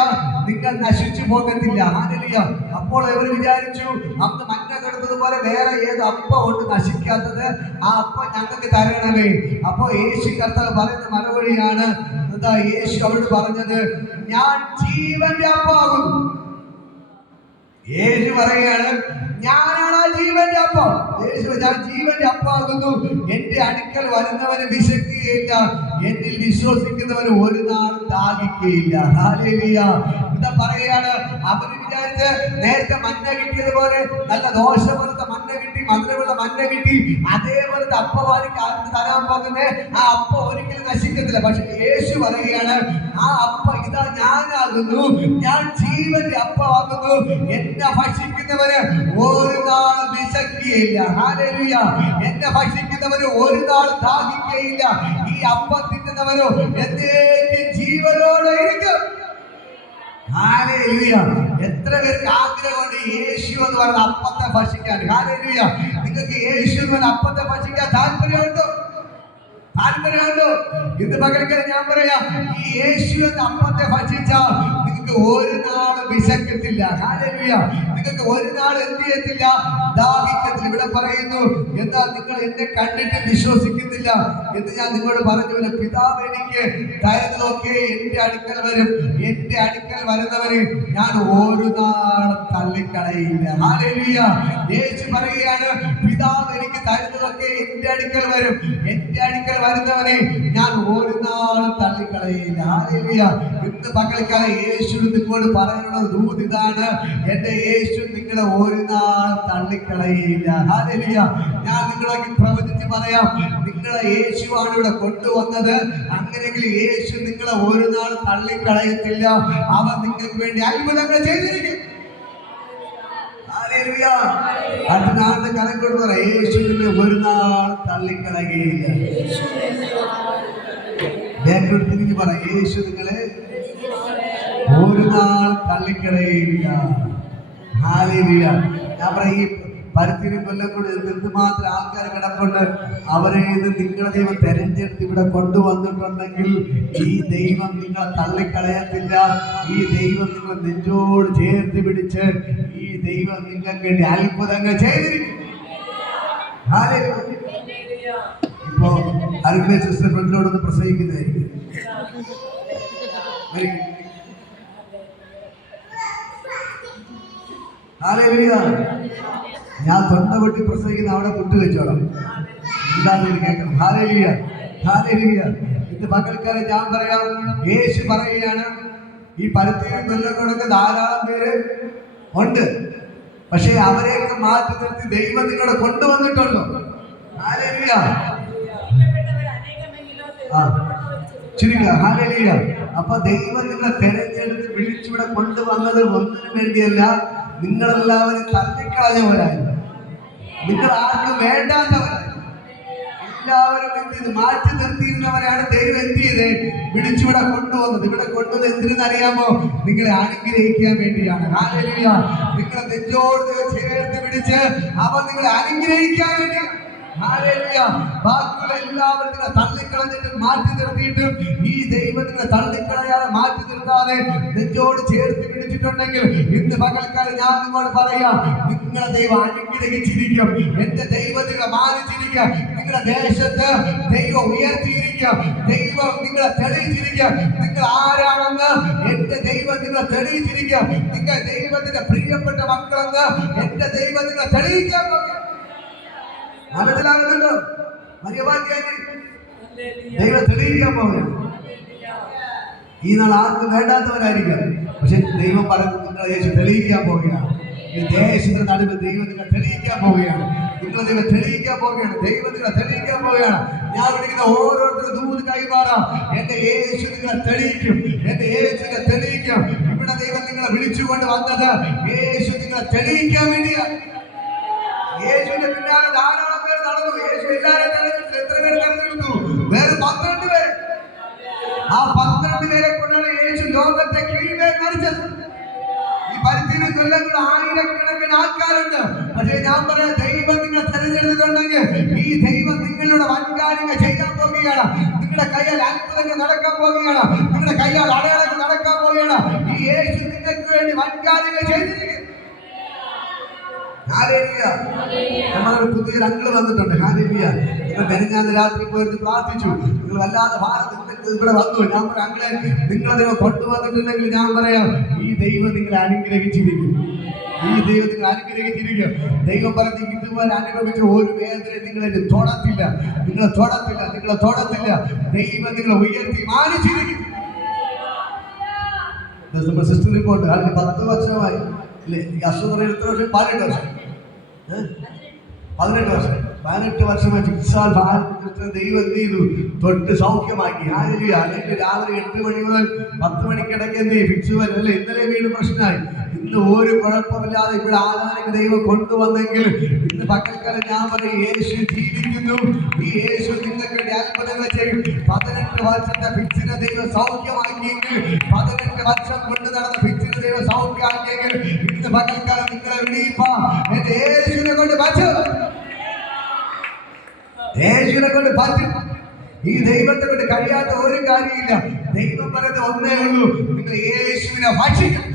നിങ്ങൾ നശിച്ചു പോകത്തില്ല. ഹല്ലേലൂയ. അപ്പോൾ ഇവർ വിചാരിച്ചു അന്ന് മന്ന കിടന്നതുപോലെ വേറെ ഏത് അപ്പം ഉണ്ട് നശിക്കാത്തത്, ആ അപ്പം ഞങ്ങൾക്ക് തരണമേ. അപ്പൊ യേശു കർത്താവ് പറയുന്ന മറുപടിയാണ് എന്താ യേശു അവരോട് പറഞ്ഞത്, ഞാൻ ജീവന്റെ അപ്പമാകുന്നു. യേശു പറയുകയാണ്, ഞാനാണ് ആ ജീവന്റെ അപ്പം. യേശു ഞാൻ ജീവന്റെ അപ്പമാകുന്നു. എന്റെ അടുക്കൽ വരുന്നവന് വിശക്കുകയില്ല, എന്നിൽ വിശ്വസിക്കുന്നവന് ഒരു നാളും ദാഹിക്കുകയില്ല. ഹല്ലേലൂയ. ഇതാ പറയുകയാണ്, അവര് വിചാരിച്ച് നേരത്തെ മന്ന കിട്ടിയതുപോലെ നല്ല ദോഷപോലത്തെ മന്ന കിട്ടി, മധുരമുള്ള മന്ന കിട്ടി, അതേപോലത്തെ അപ്പമാർക്ക് ആർക്ക് തരാൻ പോകുന്നത്, ആ അപ്പം ഒരിക്കലും നശിക്കത്തില്ല. പക്ഷെ യേശു പറയുകയാണ്, ആ അപ്പം ഇതാ ഞാനാകുന്നു, ഞാൻ ജീവന്റെ അപ്പമാകുന്നു. എന്നെ ഭക്ഷിക്കുന്നവന് ഒരു നാൾ വിശക്കുകയില്ല. ഹല്ലേലൂയ. എന്നെ ഭക്ഷിക്കുന്നവന് ഒരു നാൾ ദാഹിക്കുകയില്ല. ഈ അപ്പം തിന്നുന്നവനോ എന്നേക്കും ജീവനോടെ ഇരിക്കും. ഹല്ലേലൂയ. എത്ര പേർക്ക് ആഗ്രഹമുണ്ട് യേശു എന്ന് പറയുന്ന അപ്പത്തെ ഭക്ഷിക്കാൻ? ഹല്ലേലൂയ. നിങ്ങൾക്ക് യേശു എന്ന് പറയുന്ന അപ്പത്തെ ഭക്ഷിക്കാൻ താല്പര്യമുണ്ടോ? താല്പര്യമുണ്ടോ? ഇന്ന് പകൽക്കാലം ഞാൻ പറയാം, ഈ യേശു എന്ന അപ്പത്തെ ഭക്ഷിച്ചാൽ നിങ്ങൾക്ക് ഒരു നാൾ വിശക്കത്തില്ല. ഹല്ലേലൂയ. നിങ്ങൾക്ക് ഒരു നാൾ എന്ത് ചെയ്യത്തില്ല, ദാഹിക്കത്തില്ല. ഇവിടെ പറയുന്നു, എന്താ നിങ്ങൾ എന്നെ കണ്ടിട്ട് വിശ്വസിക്കുന്നില്ല എന്ന് ഞാൻ നിങ്ങളോട് പറഞ്ഞുവല്ലോ. പിതാവ് എനിക്ക് തരുന്നതൊക്കെ എന്റെ അടുക്കൽ വരും, എന്റെ അടുക്കൽ വരുന്നവരെ ഞാൻ ഒരു നാൾ തള്ളിക്കളയില്ല. ഹല്ലേലൂയ. യേശു പറയുകയാണ്, പിതാവ് എനിക്ക് തരുന്നതൊക്കെ എന്റെ അടുക്കൽ വരും, എന്റെ അടുക്കൽ വരുന്നവനെ ഞാൻ ഒരു നാളും തള്ളിക്കളയില്ല. ഹല്ലേലൂയ. ഇന്ന് പകൽക്കാലം യേശു നിങ്ങളോട് പറയാനുള്ള ദൂത് ഇതാണ്, എന്റെ യേശു നിങ്ങളെ ഒരു നാൾ തള്ളിക്കളയില്ല. ഹല്ലേലൂയ. ഞാൻ നിങ്ങളൊക്കെ പ്രവചിച്ച് പറയാം, നിങ്ങളെ യേശുവാണ് ഇവിടെ കൊണ്ടുവന്നത്. അങ്ങനെയെങ്കിൽ യേശു നിങ്ങളെ ഒരു നാൾ തള്ളിക്കളയത്തില്ല. അവൻ നിങ്ങൾക്ക് വേണ്ടി അത്ഭുതങ്ങൾ ചെയ്തിരിക്കും. അടുത്ത കരം കൊണ്ട് പറയാം, യേശു നിന്നെ ഒരു നാൾ തള്ളിക്കളയുകയില്ല. തിരിഞ്ഞ് പറ, യേശു നിങ്ങളെ ഒരു നാൾ തള്ളിക്കളയുകയില്ല. ഹല്ലേലൂയ. ഞാൻ പറയും, ഈ പരുത്തിനും കൊല്ലക്കൂടെ എന്തുമാത്രം ആൾക്കാർ കിടപ്പുണ്ട്. അവരെ ഇത് നിങ്ങളെ ദൈവം തെരഞ്ഞെടുത്ത് ഇവിടെ കൊണ്ടുവന്നിട്ടുണ്ടെങ്കിൽ ഈ ദൈവം നിങ്ങളെ തള്ളിക്കളയത്തില്ല. ഈ ദൈവം നിങ്ങൾ നെഞ്ചോട് ചേർത്ത് പിടിച്ച് ഈ ദൈവം നിങ്ങൾക്ക് വേണ്ടി അത്ഭുതങ്ങൾ ചെയ്തിരിക്കും. ഇപ്പോ അരുമേ സിസ്റ്റർ ഫ്രണ്ടിനോടൊന്ന് പ്രസംഗിക്കുന്നതായിരിക്കും. ഞാൻ തൊണ്ട പൊട്ടി പ്രസംഗിക്കുന്ന അവിടെ കുട്ടുവെച്ചോളാം. എന്താണെന്ന് കേൾക്കണം. ഹല്ലേലൂയ. ഹല്ലേലൂയ. ഇന്ന് പകൽക്കാലം ഞാൻ പറയാം, യേശു പറയുകയാണ്, ഈ പരുത്തിയും കൊല്ലങ്ങളൊക്കെ ധാരാളം പേര് ഉണ്ട്, പക്ഷെ അവരെയൊക്കെ മാറ്റി നിർത്തി ദൈവം നിങ്ങളെ കൊണ്ടുവന്നിട്ടുണ്ടോ? ഹല്ലേലൂയ. ചുരുക്കുക. ഹല്ലേലൂയ. അപ്പൊ ദൈവം നിങ്ങളെ തെരഞ്ഞെടുത്ത് വിളിച്ചിവിടെ കൊണ്ടുവന്നത് ഒന്നിനു വേണ്ടിയല്ല, നിങ്ങളെല്ലാവരും തള്ളിക്കളഞ്ഞവരായിരുന്നു, നിങ്ങൾ ആർക്കും വേണ്ടാത്തവരായിരുന്നു, എല്ലാവരും എന്ത് ചെയ്ത് മാറ്റി നിർത്തിയിരുന്നവരാണ് ദൈവം എന്ത് ചെയ്ത് വിളിച്ചിവിടെ കൊണ്ടുവന്നത്. ഇവിടെ കൊണ്ടുവന്നത് എന്തിനെന്നറിയാമോ? നിങ്ങളെ അനുഗ്രഹിക്കാൻ വേണ്ടിയാണ്. ഹല്ലേലൂയ. നിങ്ങളെ നെഞ്ചോട് ചേർത്ത് പിടിച്ച് അവൻ നിങ്ങളെ അനുഗ്രഹിക്കാൻ വേണ്ടിയാണ്. ഹല്ലേലൂയ. ബാക്കിയുള്ള എല്ലാവരും നിങ്ങളെ തള്ളിക്കളഞ്ഞിട്ട് മാറ്റി നിർത്തിയിട്ടും ഈ ദൈവം നിങ്ങളെ തള്ളിക്കളയാതെ മാറ്റി നിർത്താതെ നെഞ്ചോട് ചേർത്ത് പിടിച്ചിട്ടുണ്ടെങ്കിൽ ഇന്ന് പകൽക്കാലം ഞാൻ നിങ്ങളോട് പറയാം, നിങ്ങളെ ദൈവം അനുഗ്രഹിച്ചിരിക്കും. എന്റെ ദൈവം നിങ്ങളെ മാനിച്ചിരിക്കുക. നിങ്ങളുടെ ദേശത്ത് ദൈവം ഉയർത്തിയിരിക്കുക. ദൈവം നിങ്ങളെ തെളിയിച്ചിരിക്കുക. നിങ്ങൾ ആരാണെന്ന് എന്റെ ദൈവം നിങ്ങളെ തെളിയിച്ചിരിക്കുക. നിങ്ങൾ ദൈവത്തിന്റെ പ്രിയപ്പെട്ട മക്കളെന്ന് എന്റെ ദൈവം നിങ്ങളെ തെളിയിക്കാൻ പോകുക. മനസ്സിലാകുന്നുണ്ടോ? ദൈവം തെളിയിക്കാൻ പോകുകയാണ്. ഈ നാൾ ആർക്കും വേണ്ടാത്തവരായിരിക്കാം, പക്ഷെ ദൈവം പറഞ്ഞു നിങ്ങളെ യേശു തെളിയിക്കാൻ പോവുകയാണ്. ഈ ദേശത്തിന്റെ നടുവ് ദൈവം നിങ്ങളെ തെളിയിക്കാൻ പോവുകയാണ്. നിങ്ങളെ ദൈവം തെളിയിക്കാൻ പോവുകയാണ്. ദൈവം നിങ്ങളെ തെളിയിക്കാൻ പോവുകയാണ്. ഞാൻ വിളിക്കുന്ന ഓരോരുത്തരും ദൂത് കൈമാറാം. എന്റെ യേശു നിങ്ങളെ തെളിയിക്കും. എന്റെ യേശു നിങ്ങളെ തെളിയിക്കും. ഇവിടെ ദൈവം നിങ്ങളെ വിളിച്ചുകൊണ്ട് വന്നത് യേശു നിങ്ങളെ തെളിയിക്കാൻ വേണ്ടിയാണ്. യേശുവിന്റെ പിന്നാലെ ധാരാളം പേർ നടന്നു. യേശു എല്ലാവരും തെരഞ്ഞെടുത്തു. എത്ര പേര് തെരഞ്ഞെടുത്തു? വേറെ 12 പേര്. ആ 12 പേരെ കൊണ്ടാണ് യേശു ലോകത്തെ കീഴ്മേൽ മരിച്ചത്. ഈ പരുത്തിനും കൊല്ലങ്ങൾ ആയിരക്കണക്കിന് ആൾക്കാരുണ്ട്. പക്ഷേ ഞാൻ പറയാം, ദൈവം നിങ്ങളെ തെരഞ്ഞെടുത്തിട്ടുണ്ടെങ്കിൽ ഈ ദൈവം നിങ്ങളുടെ വൻകാര്യങ്ങൾ ചെയ്യാൻ പോവുകയാണ്. നിങ്ങളുടെ അത്ഭുതങ്ങൾ നടക്കാൻ പോവുകയാണ്. നിങ്ങളുടെ കയ്യാൽ അടയാളങ്ങൾ നടക്കാൻ പോവുകയാണ്. ഈ യേശു നിങ്ങൾക്ക് വേണ്ടി വൻകാര്യങ്ങൾ ചെയ്തിരിക്കും. നമ്മളൊരു പുതിയൊരു അങ്കിള് വന്നിട്ടുണ്ട്. നിങ്ങൾ മെനഞ്ഞാന്ന് രാത്രി പോയിട്ട് പ്രാർത്ഥിച്ചു. നിങ്ങൾ വല്ലാതെ ഇവിടെ വന്നു. ഞാൻ പറയാം, അങ്കിളെ നിങ്ങളെ കൊണ്ടുവന്നിട്ടുണ്ടെങ്കിൽ ഞാൻ പറയാം, ഈ ദൈവം നിങ്ങളെ അനുഗ്രഹിച്ചിരിക്കും. ഈ ദൈവം നിങ്ങൾ അനുഗ്രഹിച്ചിരിക്കും. ദൈവം പറഞ്ഞ് ഇതുവരെ അനുഭവിച്ച ഒരു വേദന നിങ്ങളെ തൊടത്തില്ല. നിങ്ങളെ തൊടത്തില്ല. ദൈവം നിങ്ങളെ ഉയർത്തി മാനിച്ചിരിക്കും. സിസ്റ്റർ റിപ്പോർട്ട് 10 വർഷമായി ഇല്ലേ ഈ അസുഖം? എത്ര വർഷം? 18 വർഷം. 18 വർഷമായി ചികിത്സാൽ ദൈവം എന്ത് ചെയ്തു? തൊട്ട് സൗഖ്യമാക്കി. അല്ലെങ്കിൽ രാവിലെ 8 മണി മുതൽ 10 മണിക്കിടയ്ക്ക് എന്ത് ചെയ്യും? ഫിക്സ് വരും അല്ലെ? ഇന്നലെ വീട് പ്രശ്നമായി. ഇന്ന് ഒരു കുഴപ്പമില്ലാതെ ഇവിടെ ആരാധനയ്ക്ക് ദൈവം കൊണ്ടുവന്നെങ്കിൽ ഇന്ന് പകൽക്കാലം ഞാൻ പറയും, യേശു ജീവിക്കുന്നു. ഈ യേശു നിങ്ങൾക്ക് അത്ഭുതങ്ങൾ ചെയ്യും. 18 വർഷത്തെ ഫിക്സിനെ ദൈവം സൗഖ്യമാക്കിയെങ്കിൽ, 18 വർഷം കൊണ്ട് നടന്ന ഫിക്സിനെ ദൈവം സൗഖ്യമാക്കിയെങ്കിൽ ഇന്ന് പകൽക്കാലം നിങ്ങളെ വിളിപ്പാ എന്റെ യേശുവിനെ കൊണ്ട് പറ്റും. യേശുവിനെ കൊണ്ട് പറ്റും. ഈ ദൈവത്തെ കൊണ്ട് കഴിയാത്ത ഒരു കാര്യമില്ല. ദൈവം പറയുന്നത് ഒന്നേ ഉള്ളൂ, നിങ്ങൾ യേശുവിനെ ഭക്ഷിക്കണം.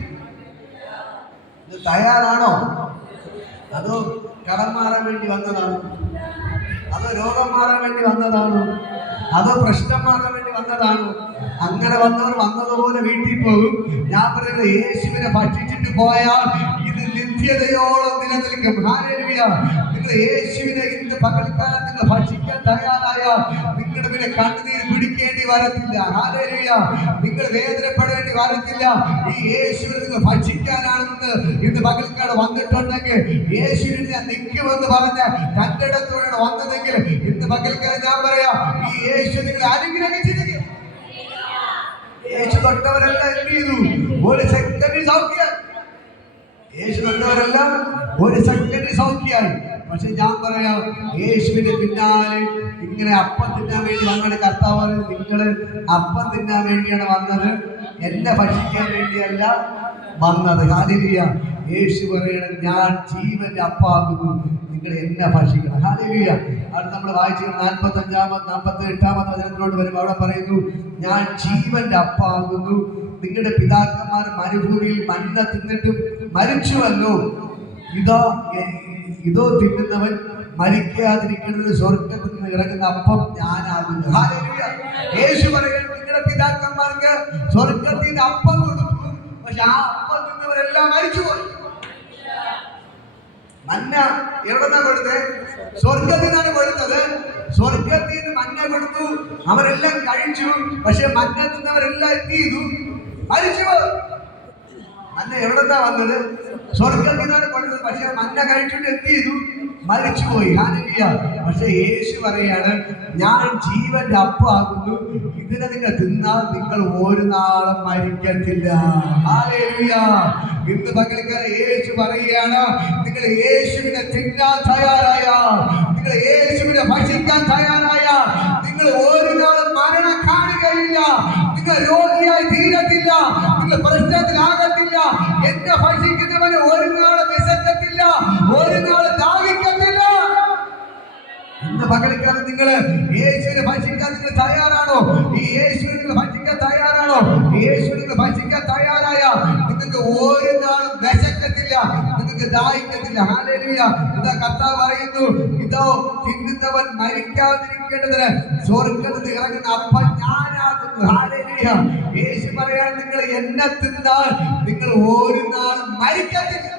തയ്യാറാണോ? അതോ കടം മാറാൻ വേണ്ടി വന്നതാണോ? അതോ രോഗം മാറാൻ വേണ്ടി വന്നതാണോ? അതോ പ്രശ്നം മാറാൻ വേണ്ടി വന്നതാണോ? അങ്ങനെ വന്നവർ വന്നതുപോലെ വീട്ടിൽ പോകും. ഞാൻ പറയുന്നത്, യേശുവിനെ ഭക്ഷിച്ചിട്ട് പോയാൽ ഇത് നിത്യതയോളം നിലനിൽക്കും. ഹല്ലേലൂയ. നിങ്ങൾ യേശുവിനെ ഇന്ന് പകൽക്കാലം നിങ്ങൾ ഭക്ഷിക്കാൻ തയ്യാറായാൽ നിങ്ങളുടെ പിന്നെ കണ്ണുനീർ പിടിക്കേണ്ടി വരത്തില്ല. ഹല്ലേലൂയ. നിങ്ങൾ വേദനപ്പെടേണ്ടി വരത്തില്ല. ഈ യേശുവിനെ നിങ്ങൾ ഭക്ഷിക്കാനാണെന്ന് ഇന്ന് പകൽക്കാലം വന്നിട്ടുണ്ടെങ്കിൽ, യേശുവിനെ ഞാൻ നിൽക്കുമെന്ന് പറഞ്ഞ തന്റെ ഇടത്തോടെ വന്നതെങ്കിൽ ഇന്ന് പകൽക്കാലം ഞാൻ പറയാം, ഈ യേശു നിങ്ങളെ അനുഗ്രഹിച്ചിരിക്കും. യേശു തൊട്ടവരെല്ലാം എന്ത് ചെയ്തു? ഒരു സെക്കൻഡിൽ സൗഖ്യമായി. യേശു തൊട്ടവരെല്ലാം ഒരു സെക്കൻഡിൽ സൗഖ്യമായി. പക്ഷെ ഞാൻ പറയാം, യേശുവിന്റെ പിന്നാലെ ഇങ്ങനെ അപ്പം തിന്നാൻ വേണ്ടി വന്നത് കർത്താവ്, നിങ്ങള് അപ്പം തിന്നാൻ വേണ്ടിയാണ് വന്നത്, എന്നെ ഭക്ഷിക്കാൻ വേണ്ടിയല്ല വന്നത്. ഹല്ലേലൂയ. യേശു പറയണം, ഞാൻ ജീവന്റെ അപ്പാകുന്നു, നിങ്ങൾ എന്നെ ഭക്ഷിക്കണം. ഹല്ലേലൂയ. അത് നമ്മൾ വായിച്ചു 48-ാമത്തെ വചനത്തിലോട്ട് വരുമ്പോൾ അവിടെ പറയുന്നു, ഞാൻ ജീവന്റെ അപ്പാകുന്നു. നിങ്ങളുടെ പിതാക്കന്മാർ മരുഭൂമിയിൽ മന്ന തിന്നിട്ടും മരിച്ചുവല്ലോ. ഇതോ തിന്നുന്നവൻ മരിക്കാതിരിക്കുന്നത് സ്വർഗ്ഗത്തിൽ നിന്ന് ഇറങ്ങുന്ന അപ്പം ഞാനാകുന്നു. ഹല്ലേലൂയ. യേശു പറയുന്നത്, നിങ്ങളുടെ പിതാക്കന്മാർക്ക് സ്വർഗ്ഗത്തിൽ നിന്ന് അപ്പം കൊടുത്തു, പക്ഷെ ആ അപ്പം തിന്നവരെല്ലാം മരിച്ചുപോയി. മന്ന എവിടെന്നാ കൊടുത്തത്? സ്വർഗത്തിൽ നിന്നാണ് കൊടുത്തത്. സ്വർഗത്തിൽ നിന്ന് മന്ന കൊടുത്തു, അവരെല്ലാം കഴിച്ചു. പക്ഷെ മന്ന തിന്നവരെല്ലാം എന്ത് ചെയ്തു? മരിച്ചുപോയി. മന്ന എവിടെന്നാ വന്നത്? സ്വർഗത്തിൽ നിന്നാണ് കൊടുത്തത്. പക്ഷെ മന്ന കഴിച്ചിട്ട് എന്ത് ചെയ്തു? മരിച്ചുപോയി. ഹല്ലേലൂയ. പക്ഷെ യേശു പറയാണ്, ഞാൻ ജീവന്റെ അപ്പമാകുന്നു, ഇതിനെ നിങ്ങൾ തിന്നാൽ നിങ്ങൾ ഒരു നാളും മരിക്കത്തില്ല. ഹല്ലേലൂയ. ഇന്ന് പകൽക്കാലം യേശു പറയുകയാണ്, നിങ്ങൾ യേശുവിനെ തിന്നാൻ തയ്യാറായ, നിങ്ങൾ യേശുവിനെ ഭക്ഷിക്കാൻ തയ്യാറായ, നിങ്ങൾ ഒരു നാളും മരണം കാണുകയില്ല. നിങ്ങൾ രോഗിയായി തീരത്തില്ല. നിങ്ങൾ പ്രശ്നത്തിലാകത്തില്ല. എന്നെ ഭക്ഷിക്കുന്നവന് ഒരു നാളും വിശക്കത്തില്ല, ഒരു നാളും ദാഹിക്കത്തില്ല. ഇന്ന് പകൽക്കാലം നിങ്ങൾ യേശുവിനെ ഭക്ഷിക്കാൻ നിങ്ങൾ തയ്യാറാണോ? ഈ യേശുവിനെ നിങ്ങൾ ഭക്ഷിക്കാൻ തയ്യാറാണോ? യേശുവിനെ നിങ്ങൾ ഭക്ഷിക്കാൻ തയ്യാറായ നിങ്ങൾക്ക് ഒരു നാളും വിശക്കത്തില്ല, നിങ്ങൾക്ക് ദാഹിക്കത്തില്ല. ഹല്ലേലൂയ. ഇതാ കർത്താവ് പറയുന്നു, ഇതോ തിന്നുന്നവൻ മരിക്കാതിരിക്കേണ്ടതിന് സ്വർഗ്ഗത്തിൽ ഇറങ്ങുന്ന അപ്പം ഞാനാകുന്നു. ഹല്ലേലൂയ. യേശു പറയാൻ, നിങ്ങൾ എന്നെ തിന്നാൽ നിങ്ങൾ ഒരു നാളും മരിക്കത്തില്ല.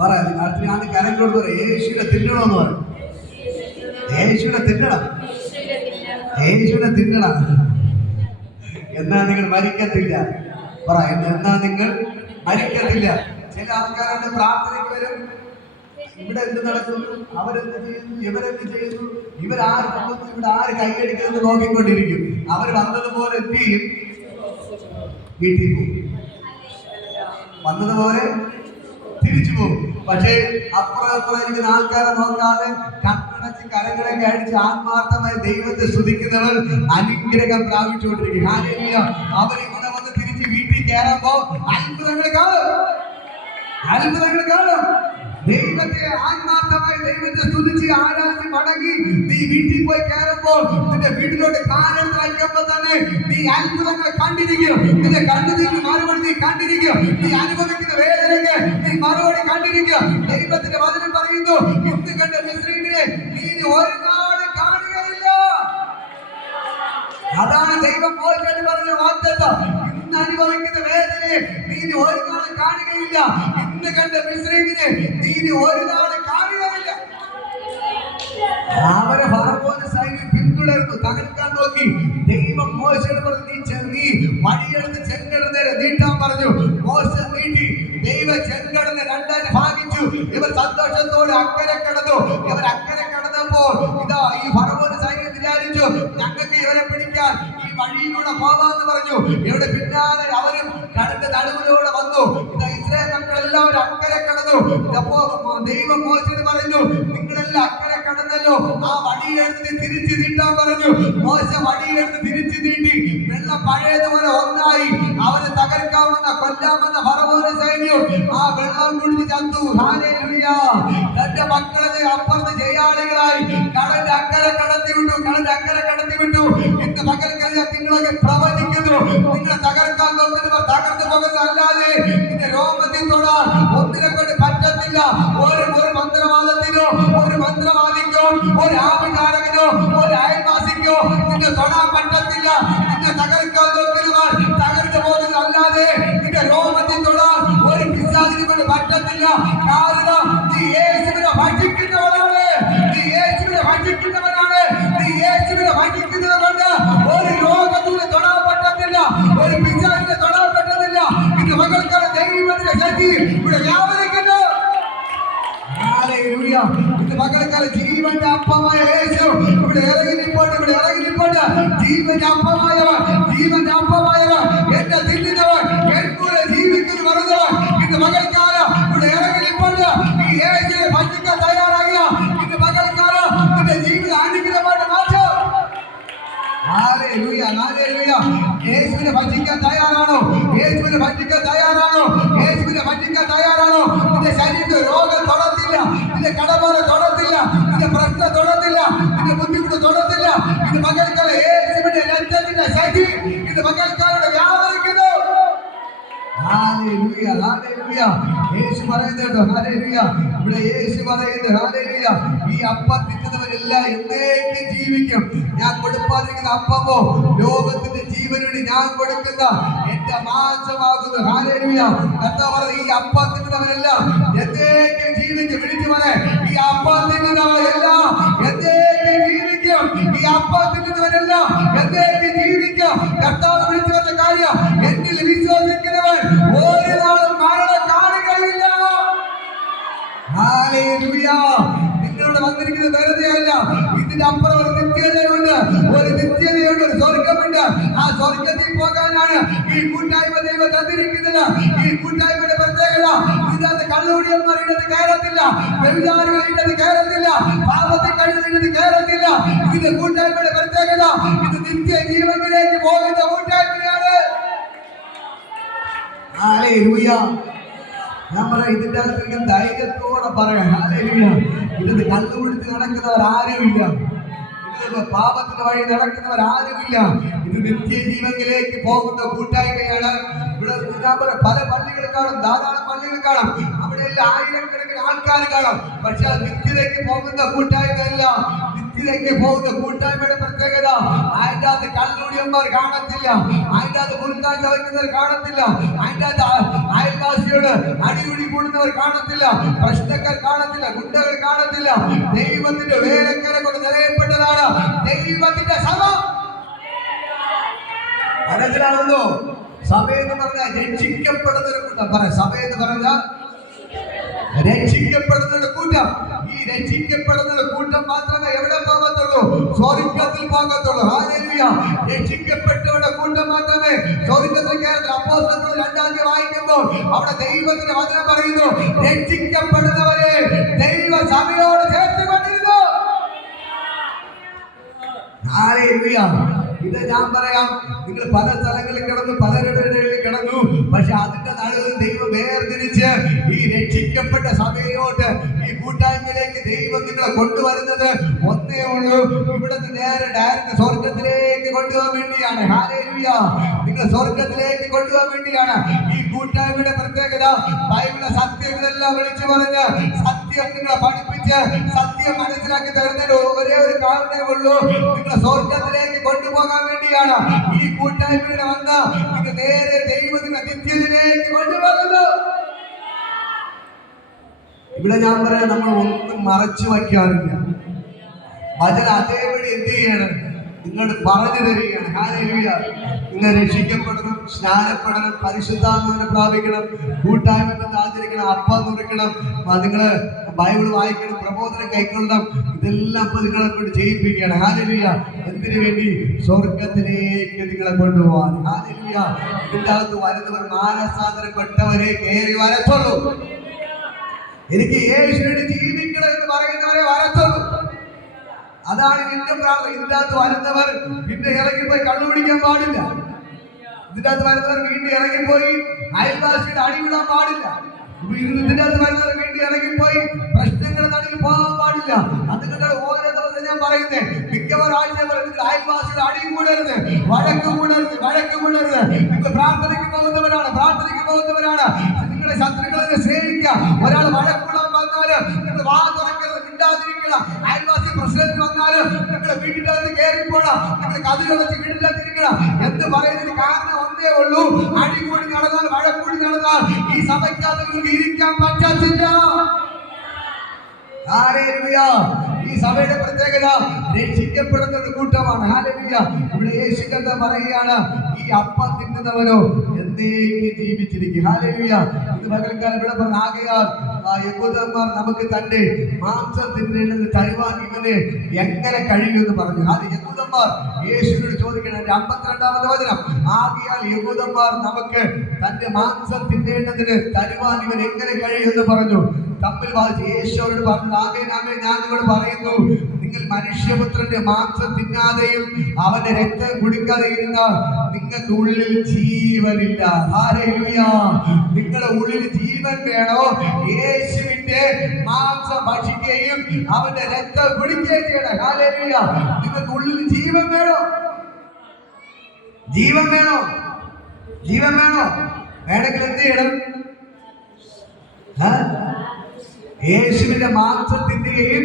പറയാം, അടുത്ത കരങ്ങളോട് പറയാം, യേശുവിനെ തിന്നണമെന്ന് പറയും. യേശുവിനെ തിന്നണം, യേശുവിനെ തിന്നണം. എന്നാ നിങ്ങൾ മരിക്കത്തില്ല. പറ, എന്നാ നിങ്ങൾ മരിക്കത്തില്ല. ചില ആൾക്കാരുടെ പ്രാർത്ഥനയ്ക്ക് വരും, ഇവിടെ എന്ത് നടക്കുന്നു, അവരെന്ത് ചെയ്യുന്നു, ഇവരെന്ത് ചെയ്യുന്നു, ഇവരാര് പോകുന്നു, ഇവിടെ ആര് കൈയടിക്കുന്നത് നോക്കിക്കൊണ്ടിരിക്കും. അവർ വന്നതുപോലെ എന്ത് ചെയ്യും? വീട്ടിൽ പോകും. വന്നതുപോലെ തിരിച്ചു പോകും. പക്ഷേ അപ്പുറം ഇരിക്കുന്ന ആൾക്കാരെ നോക്കാതെ കണ്ണടച്ച് കരങ്ങളൊക്കെ അടിച്ച് ആത്മാർത്ഥമായി ദൈവത്തെ സ്തുതിക്കുന്നവർ അനുഗ്രഹം പ്രാപിച്ചുകൊണ്ടിരിക്കും. ഹല്ലേലൂയ. അവർ ഇവിടെ വന്ന് തിരിച്ച് വീട്ടിൽ കയറുമ്പോ അത്ഭുതങ്ങൾ കാണും, അത്ഭുതങ്ങൾ കാണും. ദൈവത്തെ ആത്മാർത്ഥമായി ദൈവത്തെ സ്തുതിച്ച് ആരാധിച്ച് മടങ്ങി നീ വീട്ടിൽ പോയി കയറുമ്പോൾ നിന്റെ വീട്ടിലോട്ട് കാലെടുത്ത് വയ്ക്കുമ്പോൾ തന്നെ നീ അത്ഭുതങ്ങൾ കണ്ടിരിക്കും. നിന്റെ കണ്ണുനീരിന് മറുപടി നീ കണ്ടിരിക്കും. നീ അനുഭവിക്കുന്ന വേദനയ്ക്ക് നീ മറുപടി കണ്ടിരിക്കും. ദൈവത്തിന്റെ വചനം പറയുന്നു, ഇന്ന് കണ്ട മിസ്രയീമിനെ നീ ഒരു നാളും കാണുകയില്ല. അതാണ് ദൈവം മോശയോട് പറഞ്ഞ വാഗ്ദത്തം. ഇന്ന് അനുഭവിക്കുന്ന വേദനയെ നീ ഒരു നാളും കാണുകയില്ല. ഇന്ന് കണ്ട മിസ്രയീമിനെ നീ ഒരു നാളും കാണുകയില്ല. അവരെ ഫറവോന്റെ സൈന്യം പിന്തുടർന്നു, തകർക്കാൻ നോക്കി. ദൈവം മോശയോട് പറഞ്ഞു, നീ വടിയെടുത്ത് ചെങ്കടൽ നേരെ നീട്ടാൻ പറഞ്ഞു. മോശ നീട്ടി. ദൈവ ചെങ്കടലിനെ രണ്ടായി ഭാഗിച്ചു. ഇവർ സന്തോഷത്തോടെ അക്കരെ കടന്നു. ഇവർ അക്കരെ കടന്നപ്പോൾ ഇതാ ഈ ഫറവോന്റെ സൈന്യം വിചാരിച്ചു, ഞങ്ങൾക്ക് ഇവരെ പിടിക്കാൻ ഈ വഴിയിലൂടെ പോവാന്ന് പറഞ്ഞു. ഇവിടെ പിന്നാലെ അവരും കടന്റെ നടുവിലൂടെ വന്നു. ഇതാ ഇസ്രായേൽ മക്കളെല്ലാവരും അക്കരെ കടന്നു. അപ്പോ ദൈവം മോശയോട് പറഞ്ഞു, നിങ്ങളെല്ലാം അക്കരെ കടന്നല്ലോ, ആ വടിയെടുത്ത് തിരിച്ചു നീട്ടാൻ പറഞ്ഞു. മോശ വടിയെടുത്ത് തിരിച്ചു നീട്ടി. വെള്ളം പഴയതുപോലെ ഒന്നായി. അവരെ തകർക്കാമെന്ന കൊല്ലാമെന്ന ഫറവോന്റെ സൈന്യം ആ വെള്ളം കുടിച്ച് ചത്തു. ഹല്ലേലൂയ. തന്റെ മക്കളെ അപ്പുറത്ത് ജയാളികളായി കടന്റെ അക്കരെ കടത്തി വിട്ടു. കടന്റെ അക്കരെ കടത്തി വിട്ടു. ഇന്ന് പകൽക്കറിയാം, നിങ്ങളൊക്കെ പ്രവചിക്കുന്നു, നിങ്ങളെ തകർക്കാൻ നോക്കുന്നവർ തകർന്നു പോകുന്നതല്ലാതെ നിന്റെ രോമത്തിൽ തൊടാൻ ഒന്നിനെ കൊണ്ട് പറ്റത്തില്ല. ഒരു മന്ത്രവാദത്തിനോ ഒരു മന്ത്രവാദിക്കോ ഒരു ആഭിചാരകനോ ഒരു അയൽവാസിക്കോ നിന്നെ തൊടാൻ പറ്റത്തില്ല. നിന്നെ തകർക്കാൻ നോക്കുന്നവർ തകർന്നു പോകുന്നതല്ലാതെ നിന്റെ രോമത്തിൽ തൊടാൻ ഒരു പിശാചിനെ കൊണ്ട് പറ്റത്തില്ല. കാരണം നീ യേശുവിനെ ഭജിക്കുന്നവരാണ്. നീ യേശുവിനെ ഭജിക്കുന്നവരാണ്. നീ യേശുവിനെ ഭജിക്കുന്നത് കൊണ്ട് ഒരു രോഗത്തിന് തൊടാൻ പറ്റത്തില്ല. ഒരു പിശാചിനെ തൊടാൻ പറ്റത്തില്ല. ഇത് മകൾക്കാണ് ദൈവത്തിന്റെ ശക്തി ഇവിടെ വ്യാപരിക്കുന്നു. ഹല്ലേലൂയ. ഇത് മകൾക്കാണ് ജീവന്റെ അപ്പമായ യേശു ഇവിടെ ഇറങ്ങി നിൽപ്പുണ്ട്. ഇവിടെ ഇറങ്ങി നിൽപ്പുണ്ട്. ജീവന്റെ അപ്പമായവർ, ജീവന്റെ അപ്പമായവർ, എന്നെ തിന്നുന്നവർ എൻകൂടെ ജീവിക്കുന്നു പറഞ്ഞവർ ഇത് മകൾക്കാണ് ഇവിടെ ഇറങ്ങി നിൽപ്പുണ്ട്. ഈ യേശുവിനെ ഭജിക്കാൻ തയ്യാറായ ഇത് മകൾക്കാണ് നിന്റെ ജീവിതം അനുഗ്രഹമായിട്ട് മാറ്റും. Hallelujah, hallelujah. യേശുവിനെ ഭജിക്കാൻ തയ്യാറാണോ? യേശുവിനെ ഭജിക്കാൻ തയ്യാറാണോ? യേശുവിനെ ഭജിക്കാൻ തയ്യാറാണോ? നിന്റെ ശരീരത്തിൽ രോഗം തൊടത്തില്ല, നിന്റെ കടബാധ തൊടത്തില്ല, നിന്റെ പ്രശ്നം തൊടത്തില്ല, നിന്റെ ബുദ്ധിമുട്ട് തൊടത്തില്ല. ഇത് മകൾക്കാണ് യേശുവിന്റെ രക്തത്തിന്റെ ശക്തി ഇത് മകൾക്കാരുടെ വ്യാപരിക്കുന്നു. Hallelujah, hallelujah. യേശു പറയുന്നുണ്ട്, ഹല്ലേലൂയ. ഇവിടെ യേശു പറയുന്നത്, ഹല്ലേലൂയ, ഈ അപ്പം തിന്നുന്നവരെല്ലാം എന്നേക്കും ജീവിക്കും. ഞാൻ കൊടുപ്പാതിരിക്കുന്ന അപ്പമോ ലോകത്തിന്റെ ജീവനുണ്ട് ഞാൻ കൊടുക്കുന്ന എന്റെ മാംസമാകുന്നു. ഹല്ലേലൂയ. കർത്താവ് പറഞ്ഞു, ഈ അപ്പം തിന്നുന്നവരെല്ലാം എന്നേക്കും ജീവിക്കും. വിളിച്ചു പറയാൻ, ഈ അപ്പം തിന്നുന്നവരെല്ലാം എന്നേക്കും ജീവിക്കും. ഈ അപ്പം തിന്നുന്നവരെല്ലാം എന്നേക്കും ജീവിക്കും. കർത്താവ് വിളിച്ചു പറഞ്ഞ കാര്യം, എന്നിൽ വിശ്വസിക്കുന്നവൻ ഒരു നാളും മരണം കാണുകയില്ല. ഹല്ലേലൂയ. നിങ്ങളോട് വന്നിരിക്കുന്നത് വെറുതെയല്ല. ഇതിന്റെ അപ്പുറം ഒരു നിത്യതയുണ്ട്, ഒരു നിത്യതയുണ്ട്, ഒരു സ്വർഗമുണ്ട്. ആ സ്വർഗത്തിൽ പോകാനാണ് ഈ കൂട്ടായ്മ ദൈവം തന്നിരിക്കുന്നത്. ഈ കൂട്ടായ്മയുടെ പ്രത്യേകത, ഇതിനകത്ത് കള്ളുകുടിയന്മാർ ഇടത്ത് കയറത്തില്ല, വ്യഭിചാരികൾ ഇടത്ത് കയറത്തില്ല, പാപത്തിൽ കഴിയുന്നത് കയറത്തില്ല. ഇത് കൂട്ടായ്മയുടെ പ്രത്യേകത. ഇത് നിത്യ ജീവനിലേക്ക് പോകുന്ന കൂട്ടായ്മയാണ്. ഹല്ലേലൂയ. നമ്മളെ ഇതിന്റെ അകത്ത് ധൈര്യത്തോടെ പറയാം, ഹല്ലേലൂയ. ഇതിന് കള്ളുകുടിച്ച് നടക്കുന്നവർ ആരുമില്ല. ഇത് പാപത്തിന്റെ വഴി നടക്കുന്നവർ ആരുമില്ല. ഇത് നിത്യജീവനിലേക്ക് പോകുന്ന കൂട്ടായ്മയാണ്. ഇവിടെ പല പള്ളികൾ കാണും, ധാരാളം പള്ളികൾ കാണാം, അവിടെയെല്ലാം ആയിരക്കണക്കിന് ആൾക്കാർ കാണാം. പക്ഷെ അത് നിത്യതയ്ക്ക് പോകുന്ന കൂട്ടായ്മയല്ല. നിത്യതയ്ക്ക് പോകുന്ന കൂട്ടായ്മയുടെ പ്രത്യേകത, അതിൻ്റെ അകത്ത് കള്ളുടിയന്മാർ കാണത്തില്ല, അതിൻ്റെ അകത്ത് മുറുക്കാൻ ചവയ്ക്കുന്നവർ കാണത്തില്ല, അതിൻ്റെ അകത്ത് അയൽവാസിയോട് അടിപിടി കൂടുന്നവർ കാണത്തില്ല, പ്രശ്നക്കാർ കാണത്തില്ല, ഗുണ്ടകൾ കാണത്തില്ല. ദൈവത്തിന്റെ വേലക്കാരെ കൊണ്ട് നിറയപ്പെട്ടതാണ് ദൈവത്തിന്റെ സഭ. മനസ്സിലാവുന്നോ? സഭയെന്ന് പറഞ്ഞാൽ രക്ഷിക്കപ്പെടുന്ന ഒരു കൂട്ടം. പറ, സഭയെന്ന് പറഞ്ഞാൽ രക്ഷിക്കപ്പെടുന്ന കൂട്ടം. ഈ രക്ഷിക്കപ്പെടുന്ന കൂട്ടം മാത്രമേ എവിടെ പോകത്തുള്ളൂ? സ്വർഗത്തിൽ പോകത്തുള്ളൂ. ഹല്ലേലൂയ. രക്ഷിക്കപ്പെട്ടവരുടെ കൂട്ടം മാത്രമേ സ്വർഗത്തിൽ കയറത്തുള്ളൂ. അപ്പോസ്തലർ 2 വായിക്കുമ്പോൾ അവിടെ ദൈവത്തിന്റെ വചനം പറയുന്നു, രക്ഷിക്കപ്പെടുന്നവരെ ദൈവ സഭയോട് ചേർത്തുകൊണ്ടിരുന്നു. ഹല്ലേലൂയ. ഇത് ഞാൻ പറയാം, നിങ്ങൾ പല സ്ഥലങ്ങളിൽ കിടന്നു, പലരുടെ ഇടയിൽ കിടന്നു. പക്ഷെ അതിന്റെ നടുവിൽ ദൈവം വേർതിരിച്ച് ഈ രക്ഷിക്കപ്പെട്ട സഭയിലോട്ട്, ഈ കൂട്ടായ്മയിലേക്ക് ദൈവം നിങ്ങളെ കൊണ്ടുവരുന്നത് ഒന്നേ ഉള്ളൂ. ഇവിടുന്ന് നേരെ ഡയറക്റ്റ് സ്വർഗത്തിലേക്ക് കൊണ്ടുപോകാൻ വേണ്ടിയാണ്. ഹല്ലേലൂയ! നിങ്ങൾ സ്വർഗത്തിലേക്ക് കൊണ്ടുപോകാൻ വേണ്ടിയാണ്. ഈ കൂട്ടായ്മയുടെ പ്രത്യേകത ബൈബിളിലെ സത്യങ്ങളെല്ലാം വിളിച്ചു പറഞ്ഞ് സത്യം നിങ്ങളെ പഠിപ്പിച്ച് സത്യം മനസ്സിലാക്കി തരുന്നതിന് ഒരേ ഒരു കാരണമേ ഉള്ളൂ, നിങ്ങളെ സ്വർഗത്തിലേക്ക് കൊണ്ടുപോകാൻ വേണ്ടിയാണ്. ഈ കൂട്ടായ്മയുടെ വന്ന് നിങ്ങൾ നേരെ ദൈവത്തിന്റെ നിത്യത്തിലേക്ക് കൊണ്ടുപോകുന്നു. ഇവിടെ ഞാൻ പറയാം, നമ്മൾ ഒന്നും മറച്ചു വയ്ക്കാറില്ല. വചന അതേപടി എന്ത് ചെയ്യണം? നിങ്ങളോട് പറഞ്ഞു തരികയാണ്. ഹല്ലേലൂയ! നിങ്ങൾ രക്ഷിക്കപ്പെടണം, സ്നാനപ്പെടണം, പരിശുദ്ധാത്മാവിനെ പ്രാപിക്കണം, കൂട്ടായ്മ ആചരിക്കണം, അപ്പം നുറുക്കണം, നിങ്ങൾ ബൈബിൾ വായിക്കണം, പ്രബോധനം കൈക്കൊള്ളണം. ഇതെല്ലാം ഇപ്പൊ നിങ്ങളെ കൊണ്ട് ചെയ്യിപ്പിക്കുകയാണ്. ഹല്ലേലൂയ! എന്തിനു വേണ്ടി? സ്വർഗത്തിലേക്ക് നിങ്ങളെ കൊണ്ടുപോകാൻ. ഹല്ലേലൂയ! ഇതിന്റെ അകത്ത് വരുന്നവർ മാനസാന്തരപ്പെട്ടവരെ കയറി വരത്തുള്ളൂ. എനിക്ക് യേശുവിനെ ജീവിക്കണം എന്ന് പറയുന്നവരെ വരത്തുള്ളൂ. അതാണ് എന്റെ പ്രാർത്ഥന. ഇതിന്റെ അകത്ത് വരുന്നവർ പിന്നെ ഇറങ്ങിപ്പോയി കള്ളു പിടിക്കാൻ പാടില്ല. ഇതിന്റെ അകത്ത് വരുന്നവർ വീണ്ടും ഇറങ്ങിപ്പോയി അയൽവാസിയുടെ അടിവിടാൻ പാടില്ല. ഇതിന്റെ അകത്ത് വരുന്നവർ വീണ്ടും ഇറങ്ങിപ്പോയി പ്രശ്നങ്ങളുടെ നടുവിൽ പോകാൻ പാടില്ല. അതുകൊണ്ടാണ് ഓരോ ദിവസം ഞാൻ പറയുന്നത്, മിക്കവാറും ആഴ്ച പറയുന്നത് അയൽവാസിയുടെ അടി കൂടരുത്, വഴക്ക് കൂടരുത്. നിങ്ങൾ പ്രാർത്ഥനയ്ക്ക് പോകുന്നവരാണ്. നിങ്ങളുടെ ശത്രുക്കളെ സ്നേഹിക്കുക. ഒരാൾ വഴക്കുള്ള വന്നാല് നിങ്ങൾ വാ തുറക്കരുത്, മിണ്ടാതിരിക്കുക. അയൽവാസി പ്രശ്നത്തിൽ വന്നാലും നിങ്ങൾ വീട്ടിൻ്റെ അകത്ത് കയറിപ്പോണം, നിങ്ങൾ കതിരടച്ച് വീട്ടിലെത്തിരിക്കണം എന്ന് പറയുന്നതിന് കാരണം ഒന്നേ ഉള്ളൂ, അടി കൂടി നടന്നാൽ, വഴക്കൂടി നടന്നാൽ ഈ സഭയ്ക്കകത്ത് നിങ്ങൾക്ക് ഇരിക്കാൻ പറ്റത്തില്ല. ഹല്ലേലൂയ! ഈ സഭയുടെ പ്രത്യേകത രക്ഷിക്കപ്പെടുന്ന ഒരു കൂട്ടമാണ്. ഹല്ലേലൂയ! ഇവിടെ യേശു കർത്താവ് പറയുകയാണ്, ഈ അപ്പം തിന്നുന്നവനോ എന്നേക്കും ജീവിച്ചിരിക്കും. ഹല്ലേലൂയ! ഇത് പകൽക്കാലം ഇവിടെ പറഞ്ഞ ആകയാൽ യഹൂദന്മാർ നമുക്ക് തന്റെ മാംസം തിന്നേണ്ടത് തരുവാൻ ഇവന് എങ്ങനെ കഴിയുമെന്ന് പറഞ്ഞു. അത് യഹൂദന്മാർ യേശുവിനോട് ചോദിക്കണം. 52-ാമത്തെ വചനം, ആകയാൽ യഹൂദന്മാർ നമുക്ക് തന്റെ മാംസം തിന്നേണ്ടതിന് തരുവാൻ ഇവൻ എങ്ങനെ കഴിയുമെന്ന് പറഞ്ഞു. തമ്മിൽ വാദിച്ച് യേശുവോട് പറഞ്ഞു, ആമേൻ ഞാൻ നിങ്ങളോട് പറയുന്നു, നിങ്ങൾ മനുഷ്യപുത്രന്റെ മാംസം തിന്നാതെയും അവന്റെ രക്തം കുടിക്കാതെ ഇരുന്നാൽ നിങ്ങൾക്ക് ഉള്ളിൽ ജീവനില്ല. ഹല്ലേലൂയ! നിങ്ങളുടെ ഉള്ളിൽ ജീവൻ വേണോ? യേശുവിന്റെ മാംസം ഭക്ഷിക്കുകയും അവന്റെ രക്തം കുടിക്കുകയും ചെയ്യണം. ഹല്ലേലൂയ! നിങ്ങൾക്ക് ഉള്ളിൽ ജീവൻ വേണോ? വേണമെങ്കിൽ എന്ത് ചെയ്യണം? യേശുവിന്റെ മാംസം തിന്നുകയും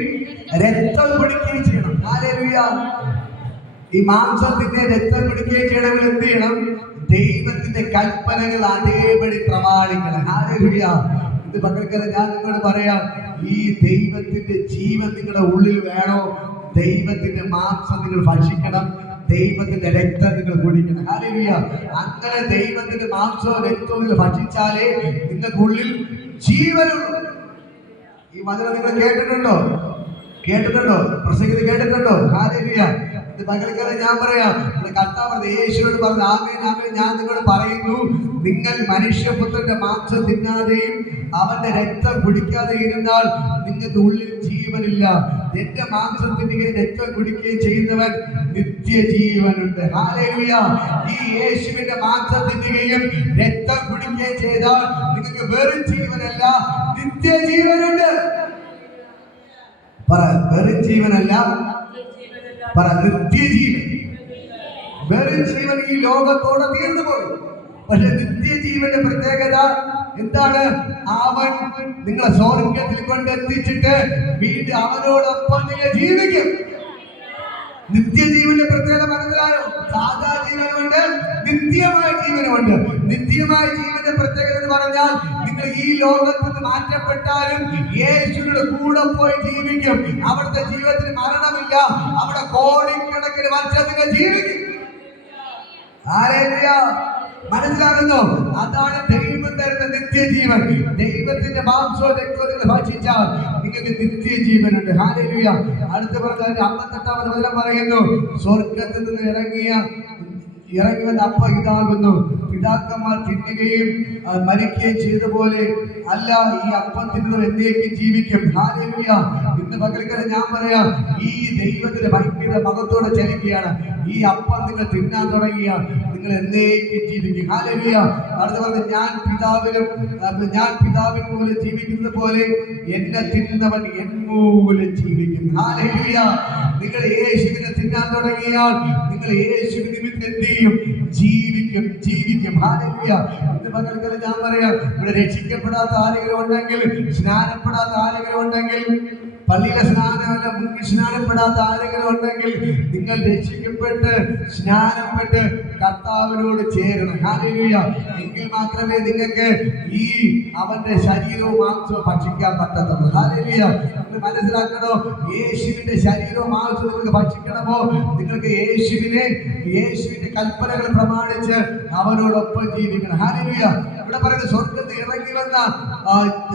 രക്തം കുടിക്കുകയും ചെയ്യണം. ഹല്ലേലൂയ! ഈ മാംസത്തിന്റെ രക്തം കുടിക്കുകയും ചെയ്യണമെങ്കിൽ എന്ത് ചെയ്യണം? ദൈവത്തിന്റെ കൽപ്പനകൾ അതേപടി പ്രമാണിക്കണം. ഹല്ലേലൂയ! ഇത് പകൽക്കാലം ഞാൻ നിങ്ങളോട് പറയാം, ഈ ദൈവത്തിന്റെ ജീവൻ നിങ്ങളുടെ ഉള്ളിൽ വേണോ? ദൈവത്തിന്റെ മാംസം നിങ്ങൾ ഭക്ഷിക്കണം, ദൈവത്തിന്റെ രക്തം നിങ്ങൾ കുടിക്കണം. ഹല്ലേലൂയ! അങ്ങനെ ദൈവത്തിന്റെ മാംസവും രക്തവും നിങ്ങൾ ഭക്ഷിച്ചാലേ നിങ്ങൾക്കുള്ളിൽ ജീവനുള്ളൂ. ഈ വചനം നിങ്ങൾ കേട്ടിട്ടുണ്ടോ? പ്രസംഗത്തിൽ കേട്ടിട്ടുണ്ടോ? ഹല്ലേലൂയ! ഇത് പകൽക്കാലം ഞാൻ പറയാം, കർത്താവ് യേശുവോട് പറഞ്ഞു, ആമേൻ ഞാൻ നിങ്ങളോട് പറയുന്നു, നിങ്ങൾ മനുഷ്യപുത്രന്റെ മാംസം തിന്നാതെയും അവന്റെ രക്തം കുടിക്കാതെ ഇരുന്നാൽ നിങ്ങൾക്ക് ഉള്ളിൽ ജീവനില്ല. എന്റെ മാംസം തിന്നുകയും രക്തം കുടിക്കുകയും ചെയ്യുന്നവൻ നിത്യജീവനുണ്ട്. ഹല്ലേലൂയ! ഈ യേശുവിന്റെ മാംസം തിന്നുകയും രക്തം കുടിക്കുകയും ചെയ്താൽ നിങ്ങൾക്ക് വെറും ജീവനല്ല, നിത്യജീവനുണ്ട്. പറ, വെറും ജീവനല്ല, പറ, നിത്യജീവൻ. വെറും ജീവൻ ഈ ലോകത്തോടെ തീർന്നു പോയി. പക്ഷെ നിത്യജീവന്റെ പ്രത്യേകത എന്താണ്? അവൻ നിങ്ങളെ സ്വർഗത്തിൽ കൊണ്ടെത്തിച്ചിട്ട് വീണ്ടും അവനോടൊപ്പം നിങ്ങൾ ജീവിക്കും. നിത്യജീവന്റെ പ്രത്യേകത മനസ്സിലായോ? സാധാ ജീവനുണ്ട്, നിത്യമായ ജീവനുമുണ്ട്. നിത്യമായ ജീവന്റെ പ്രത്യേകത എന്ന് പറഞ്ഞാൽ നിങ്ങൾ ഈ ലോകത്ത് നിന്ന് മാറ്റപ്പെട്ടാലും യേശുവിന്റെ കൂടെ പോയി ജീവിക്കും. അവിടുത്തെ ജീവിതത്തിൽ മരണമില്ല, അവിടെ കോടിക്കണക്കിന് വർഷം നിങ്ങൾ ജീവിക്കും. ഹല്ലേലൂയ! മനസ്സിലാകുന്നു? അതാണ് ദൈവം തരുന്ന നിത്യജീവൻ. ദൈവത്തിന്റെ മാംസവും രക്തവും നിങ്ങൾ ഭക്ഷിച്ചാൽ നിങ്ങൾക്ക് നിത്യജീവനുണ്ട്. ഹല്ലേലൂയ! അടുത്ത പറഞ്ഞ 58-ാമത്തെ വചനം പറയുന്നു, സ്വർഗത്തിൽ നിന്ന് ഇറങ്ങിയ ഇറങ്ങി വന്ന അപ്പം ഇതാകുന്നു. പിതാക്കന്മാർ തിന്നുകയും മരിക്കുകയും ചെയ്ത പോലെ അല്ല, ഈ അപ്പം തിന്നുന്നത് എന്നേക്കും ജീവിക്കും. ഹല്ലേലൂയ. ഇന്ന് പകൽക്കാലം ഞാൻ പറയാം, ഈ ദൈവത്തിന്റെ ഭയങ്കര മഹത്വത്തോടെ ചലിക്കുകയാണ്. ഈ അപ്പം നിങ്ങൾ തിന്നാൻ തുടങ്ങിയ നിങ്ങൾ എന്നേക്കും ജീവിക്കും. ഹല്ലേലൂയ. അടുത്ത പറഞ്ഞ ഞാൻ പിതാവിൻ മൂലം ജീവിക്കുന്നത് പോലെ എന്നെ തിന്നുന്നവൻ എൻ മൂലം ജീവിക്കും. ഹല്ലേലൂയ. നിങ്ങൾ യേശുവിനെ തിന്നാൻ തുടങ്ങിയാൽ നിങ്ങൾ യേശു നിമിത്തം എന്ത് ചെയ്യും? ജീവിക്കും. ഹല്ലേലൂയ. ഇന്ന് പകൽക്കാലം ഞാൻ പറയാം, ഇവിടെ രക്ഷിക്കപ്പെടാത്ത ആരെങ്കിലും ഉണ്ടെങ്കിൽ, സ്നാനപ്പെടാത്ത ആരെങ്കിലും ഉണ്ടെങ്കിൽ, പള്ളിയിലെ സ്നാനമല്ല മുങ്ങി സ്നാനപ്പെടാത്ത ആരെങ്കിലും ഉണ്ടെങ്കിൽ, നിങ്ങൾ രക്ഷിക്കപ്പെട്ട് സ്നാനപ്പെട്ട് കർത്താവിനോട് ചേരണം. ഹല്ലേലൂയ. എങ്കിൽ മാത്രമേ നിങ്ങൾക്ക് ഈ അവന്റെ ശരീരവും മാംസവും ഭക്ഷിക്കാൻ പറ്റത്തുള്ളൂ. ഹല്ലേലൂയ. നിങ്ങൾ മനസ്സിലാക്കണോ, യേശുവിന്റെ ശരീരവും മാംസവും നിങ്ങൾക്ക് ഭക്ഷിക്കണമോ, നിങ്ങൾക്ക് യേശുവിന്റെ കൽപ്പനകൾ പ്രമാണിച്ച് അവനോടൊപ്പം ജീവിക്കണം. ഹല്ലേലൂയ. ഇവിടെ പറയുന്നത് സ്വർഗ്ഗത്തിൽ ഇറങ്ങി വന്ന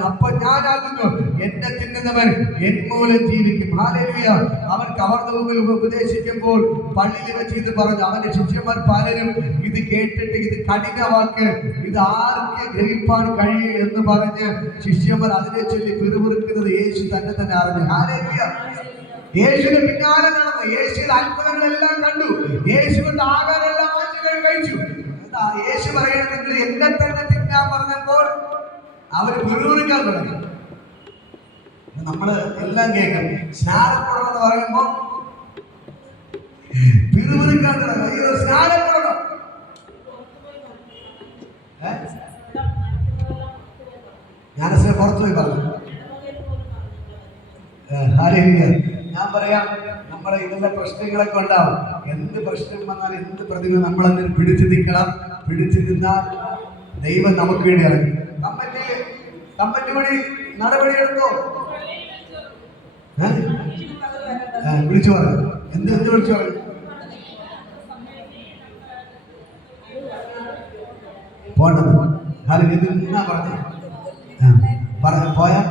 അപ്പം ഞാനാകുന്നു, എന്നെ തിന്നുന്നവൻ എൻ മൂലം ജീവിക്കും. ഹല്ലേലൂയ. അവൻ കവർന്നവങ്ങൾ ഉപദേശിക്കുമ്പോൾ പള്ളിയിൽ വെച്ച് ഇത് പറഞ്ഞു. അവന്റെ ശിഷ്യന്മാർ പലരും ഇത് കേട്ടിട്ട് ഇത് കഠിന വാക്ക്, ഇത് ആർക്ക് ഗ്രഹിപ്പാൻ കഴിയും എന്ന് പറഞ്ഞ് ശിഷ്യന്മാർ അതിനെ ചൊല്ലി പിറുപിറുക്കുന്നത് യേശു തന്നെ അറിഞ്ഞു. ഹല്ലേലൂയ. യേശുവിന് പിന്നാലെ നടന്നു, യേശുവിന്റെ അത്ഭുതങ്ങളെല്ലാം കണ്ടു, യേശുവിന്റെ ആഹാരമെല്ലാം കഴിച്ചു. യേശു പറയുന്നത് നിങ്ങൾ എന്നെ തന്നെ തിന്നാൻ പറഞ്ഞപ്പോൾ അവര് പിറുപിറുക്കാൻ തുടങ്ങി. നമ്മള് എല്ലാം കേൾക്കാം. സ്നാനപ്പെടണം എന്ന് പറയുമ്പോ പിറുപിറുക്കാൻ തുടങ്ങി. അയ്യോ സ്നാനപ്പെടണം. ഞാനസിനെ പുറത്തു പോയി പറഞ്ഞു. ഞാൻ പറയാം, നമ്മുടെ ഇതെല്ലാം പ്രശ്നങ്ങളൊക്കെ ഉണ്ടാവും. എന്ത് പ്രശ്നം വന്നാലും എന്ത് പ്രതികൾ നമ്മളതിന് പിടിച്ചു നിൽക്കണം. പിടിച്ചു നിന്നാൽ ദൈവം നമുക്ക് വേണ്ടി ഇറങ്ങി. കമ്മിറ്റി വഴി നടപടി എടുത്തോ? വിളിച്ചു പറഞ്ഞു. എന്ത് വിളിച്ചു പറഞ്ഞു? പോണ്ടത്. എന്നാ പറഞ്ഞു പോയാ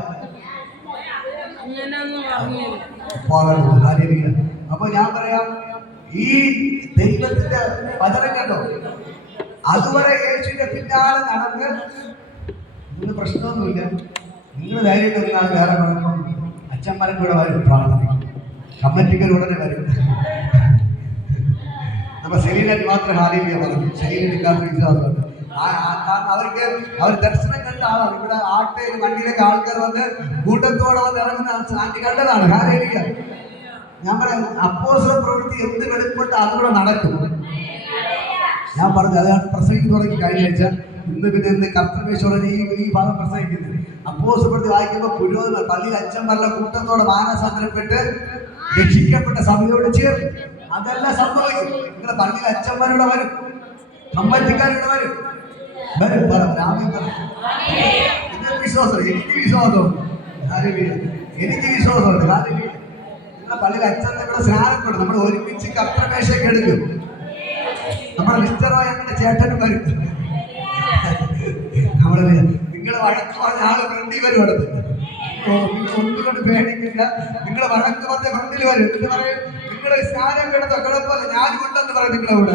അപ്പൊ ഞാൻ പറയാം, ഈ ദൈവത്തിന്റെ വചനം കണ്ടോ, അതുവരെ യേശുവിന്റെ പിന്നാലെ നടന്ന് ഇതിന് പ്രശ്നമൊന്നുമില്ല. നിങ്ങൾ ധൈര്യം വരുന്ന വേറെ കുഴപ്പം. അച്ഛന്മാരും കൂടെ വരും, പ്രാർത്ഥിക്കും. കമ്മിറ്റിക്കാർ ഉടനെ വരും. നമ്മ സെലീനായിട്ട് മാത്രം ഹാലിയ പറഞ്ഞു. സെലീനെടുക്കാത്ത വിശ്വാസമുണ്ട്. അവർ ദർശനം കണ്ട ആളാണ്. ഇവിടെ ആട്ടയിൽ വണ്ടിയിലേക്ക് ആൾക്കാർ വന്ന് കൂട്ടത്തോടെ വന്ന് ഇറങ്ങുന്ന ആന്റി കണ്ടതാണ്. ഹല്ലേലൂയ. ഞാൻ പറയാം, അപ്പോസ്തല പ്രവൃത്തി എന്ത് വെളിപ്പെട്ട് അതുകൂടെ നടക്കും. ഞാൻ പറഞ്ഞു, അതാണ് പ്രസംഗിച്ചു തുടങ്ങി കഴിഞ്ഞ ആഴ്ച. ഇന്ന് കർത്തൃമേശ്വരൻ ഈ ഭാഗം പ്രസംഗിക്കുന്നത്. അപ്പോസ്തല പ്രവൃത്തി വായിക്കുമ്പോൾ പുരോഹിതർ പള്ളിയിൽ അച്ഛന്മാരുടെ കൂട്ടത്തോടെ മാനസാന്തരപ്പെട്ട് രക്ഷിക്കപ്പെട്ട സഭയോട് ചേർന്ന് അതെല്ലാം സംഭവിക്കും. നിങ്ങളുടെ പള്ളിയിൽ അച്ഛന്മാരുടെ വരും, കമ്മിറ്റിക്കാരുടെ വരും. വിശ്വാസം, എനിക്ക് വിശ്വാസമുണ്ട്. എനിക്ക് വിശ്വാസമുണ്ട്. നിങ്ങളുടെ പള്ളിയിൽ അച്ഛൻ ഇവിടെ സ്നാനപ്പെടും. നമ്മൾ ഒരുമിച്ച് കർത്തൃമേശയ്ക്ക് എടുക്കും. നമ്മുടെ മിസ്റ്ററോ ഞങ്ങളുടെ ചേട്ടനും വരും. നമ്മള് നിങ്ങൾ വഴക്ക് പറഞ്ഞ ആള് ഫ്രണ്ടിൽ വരും. അടുത്ത് ഒന്നുകൊണ്ട് പേടിക്കില്ല. നിങ്ങൾ വഴക്ക് പറഞ്ഞ ഫ്രണ്ടിൽ വരും. എന്ന് പറയും, നിങ്ങൾ സ്നാനം കിടത്തോ കിടപ്പല്ല, ഞാൻ കൊണ്ടെന്ന് പറയും നിങ്ങളെ കൂടെ.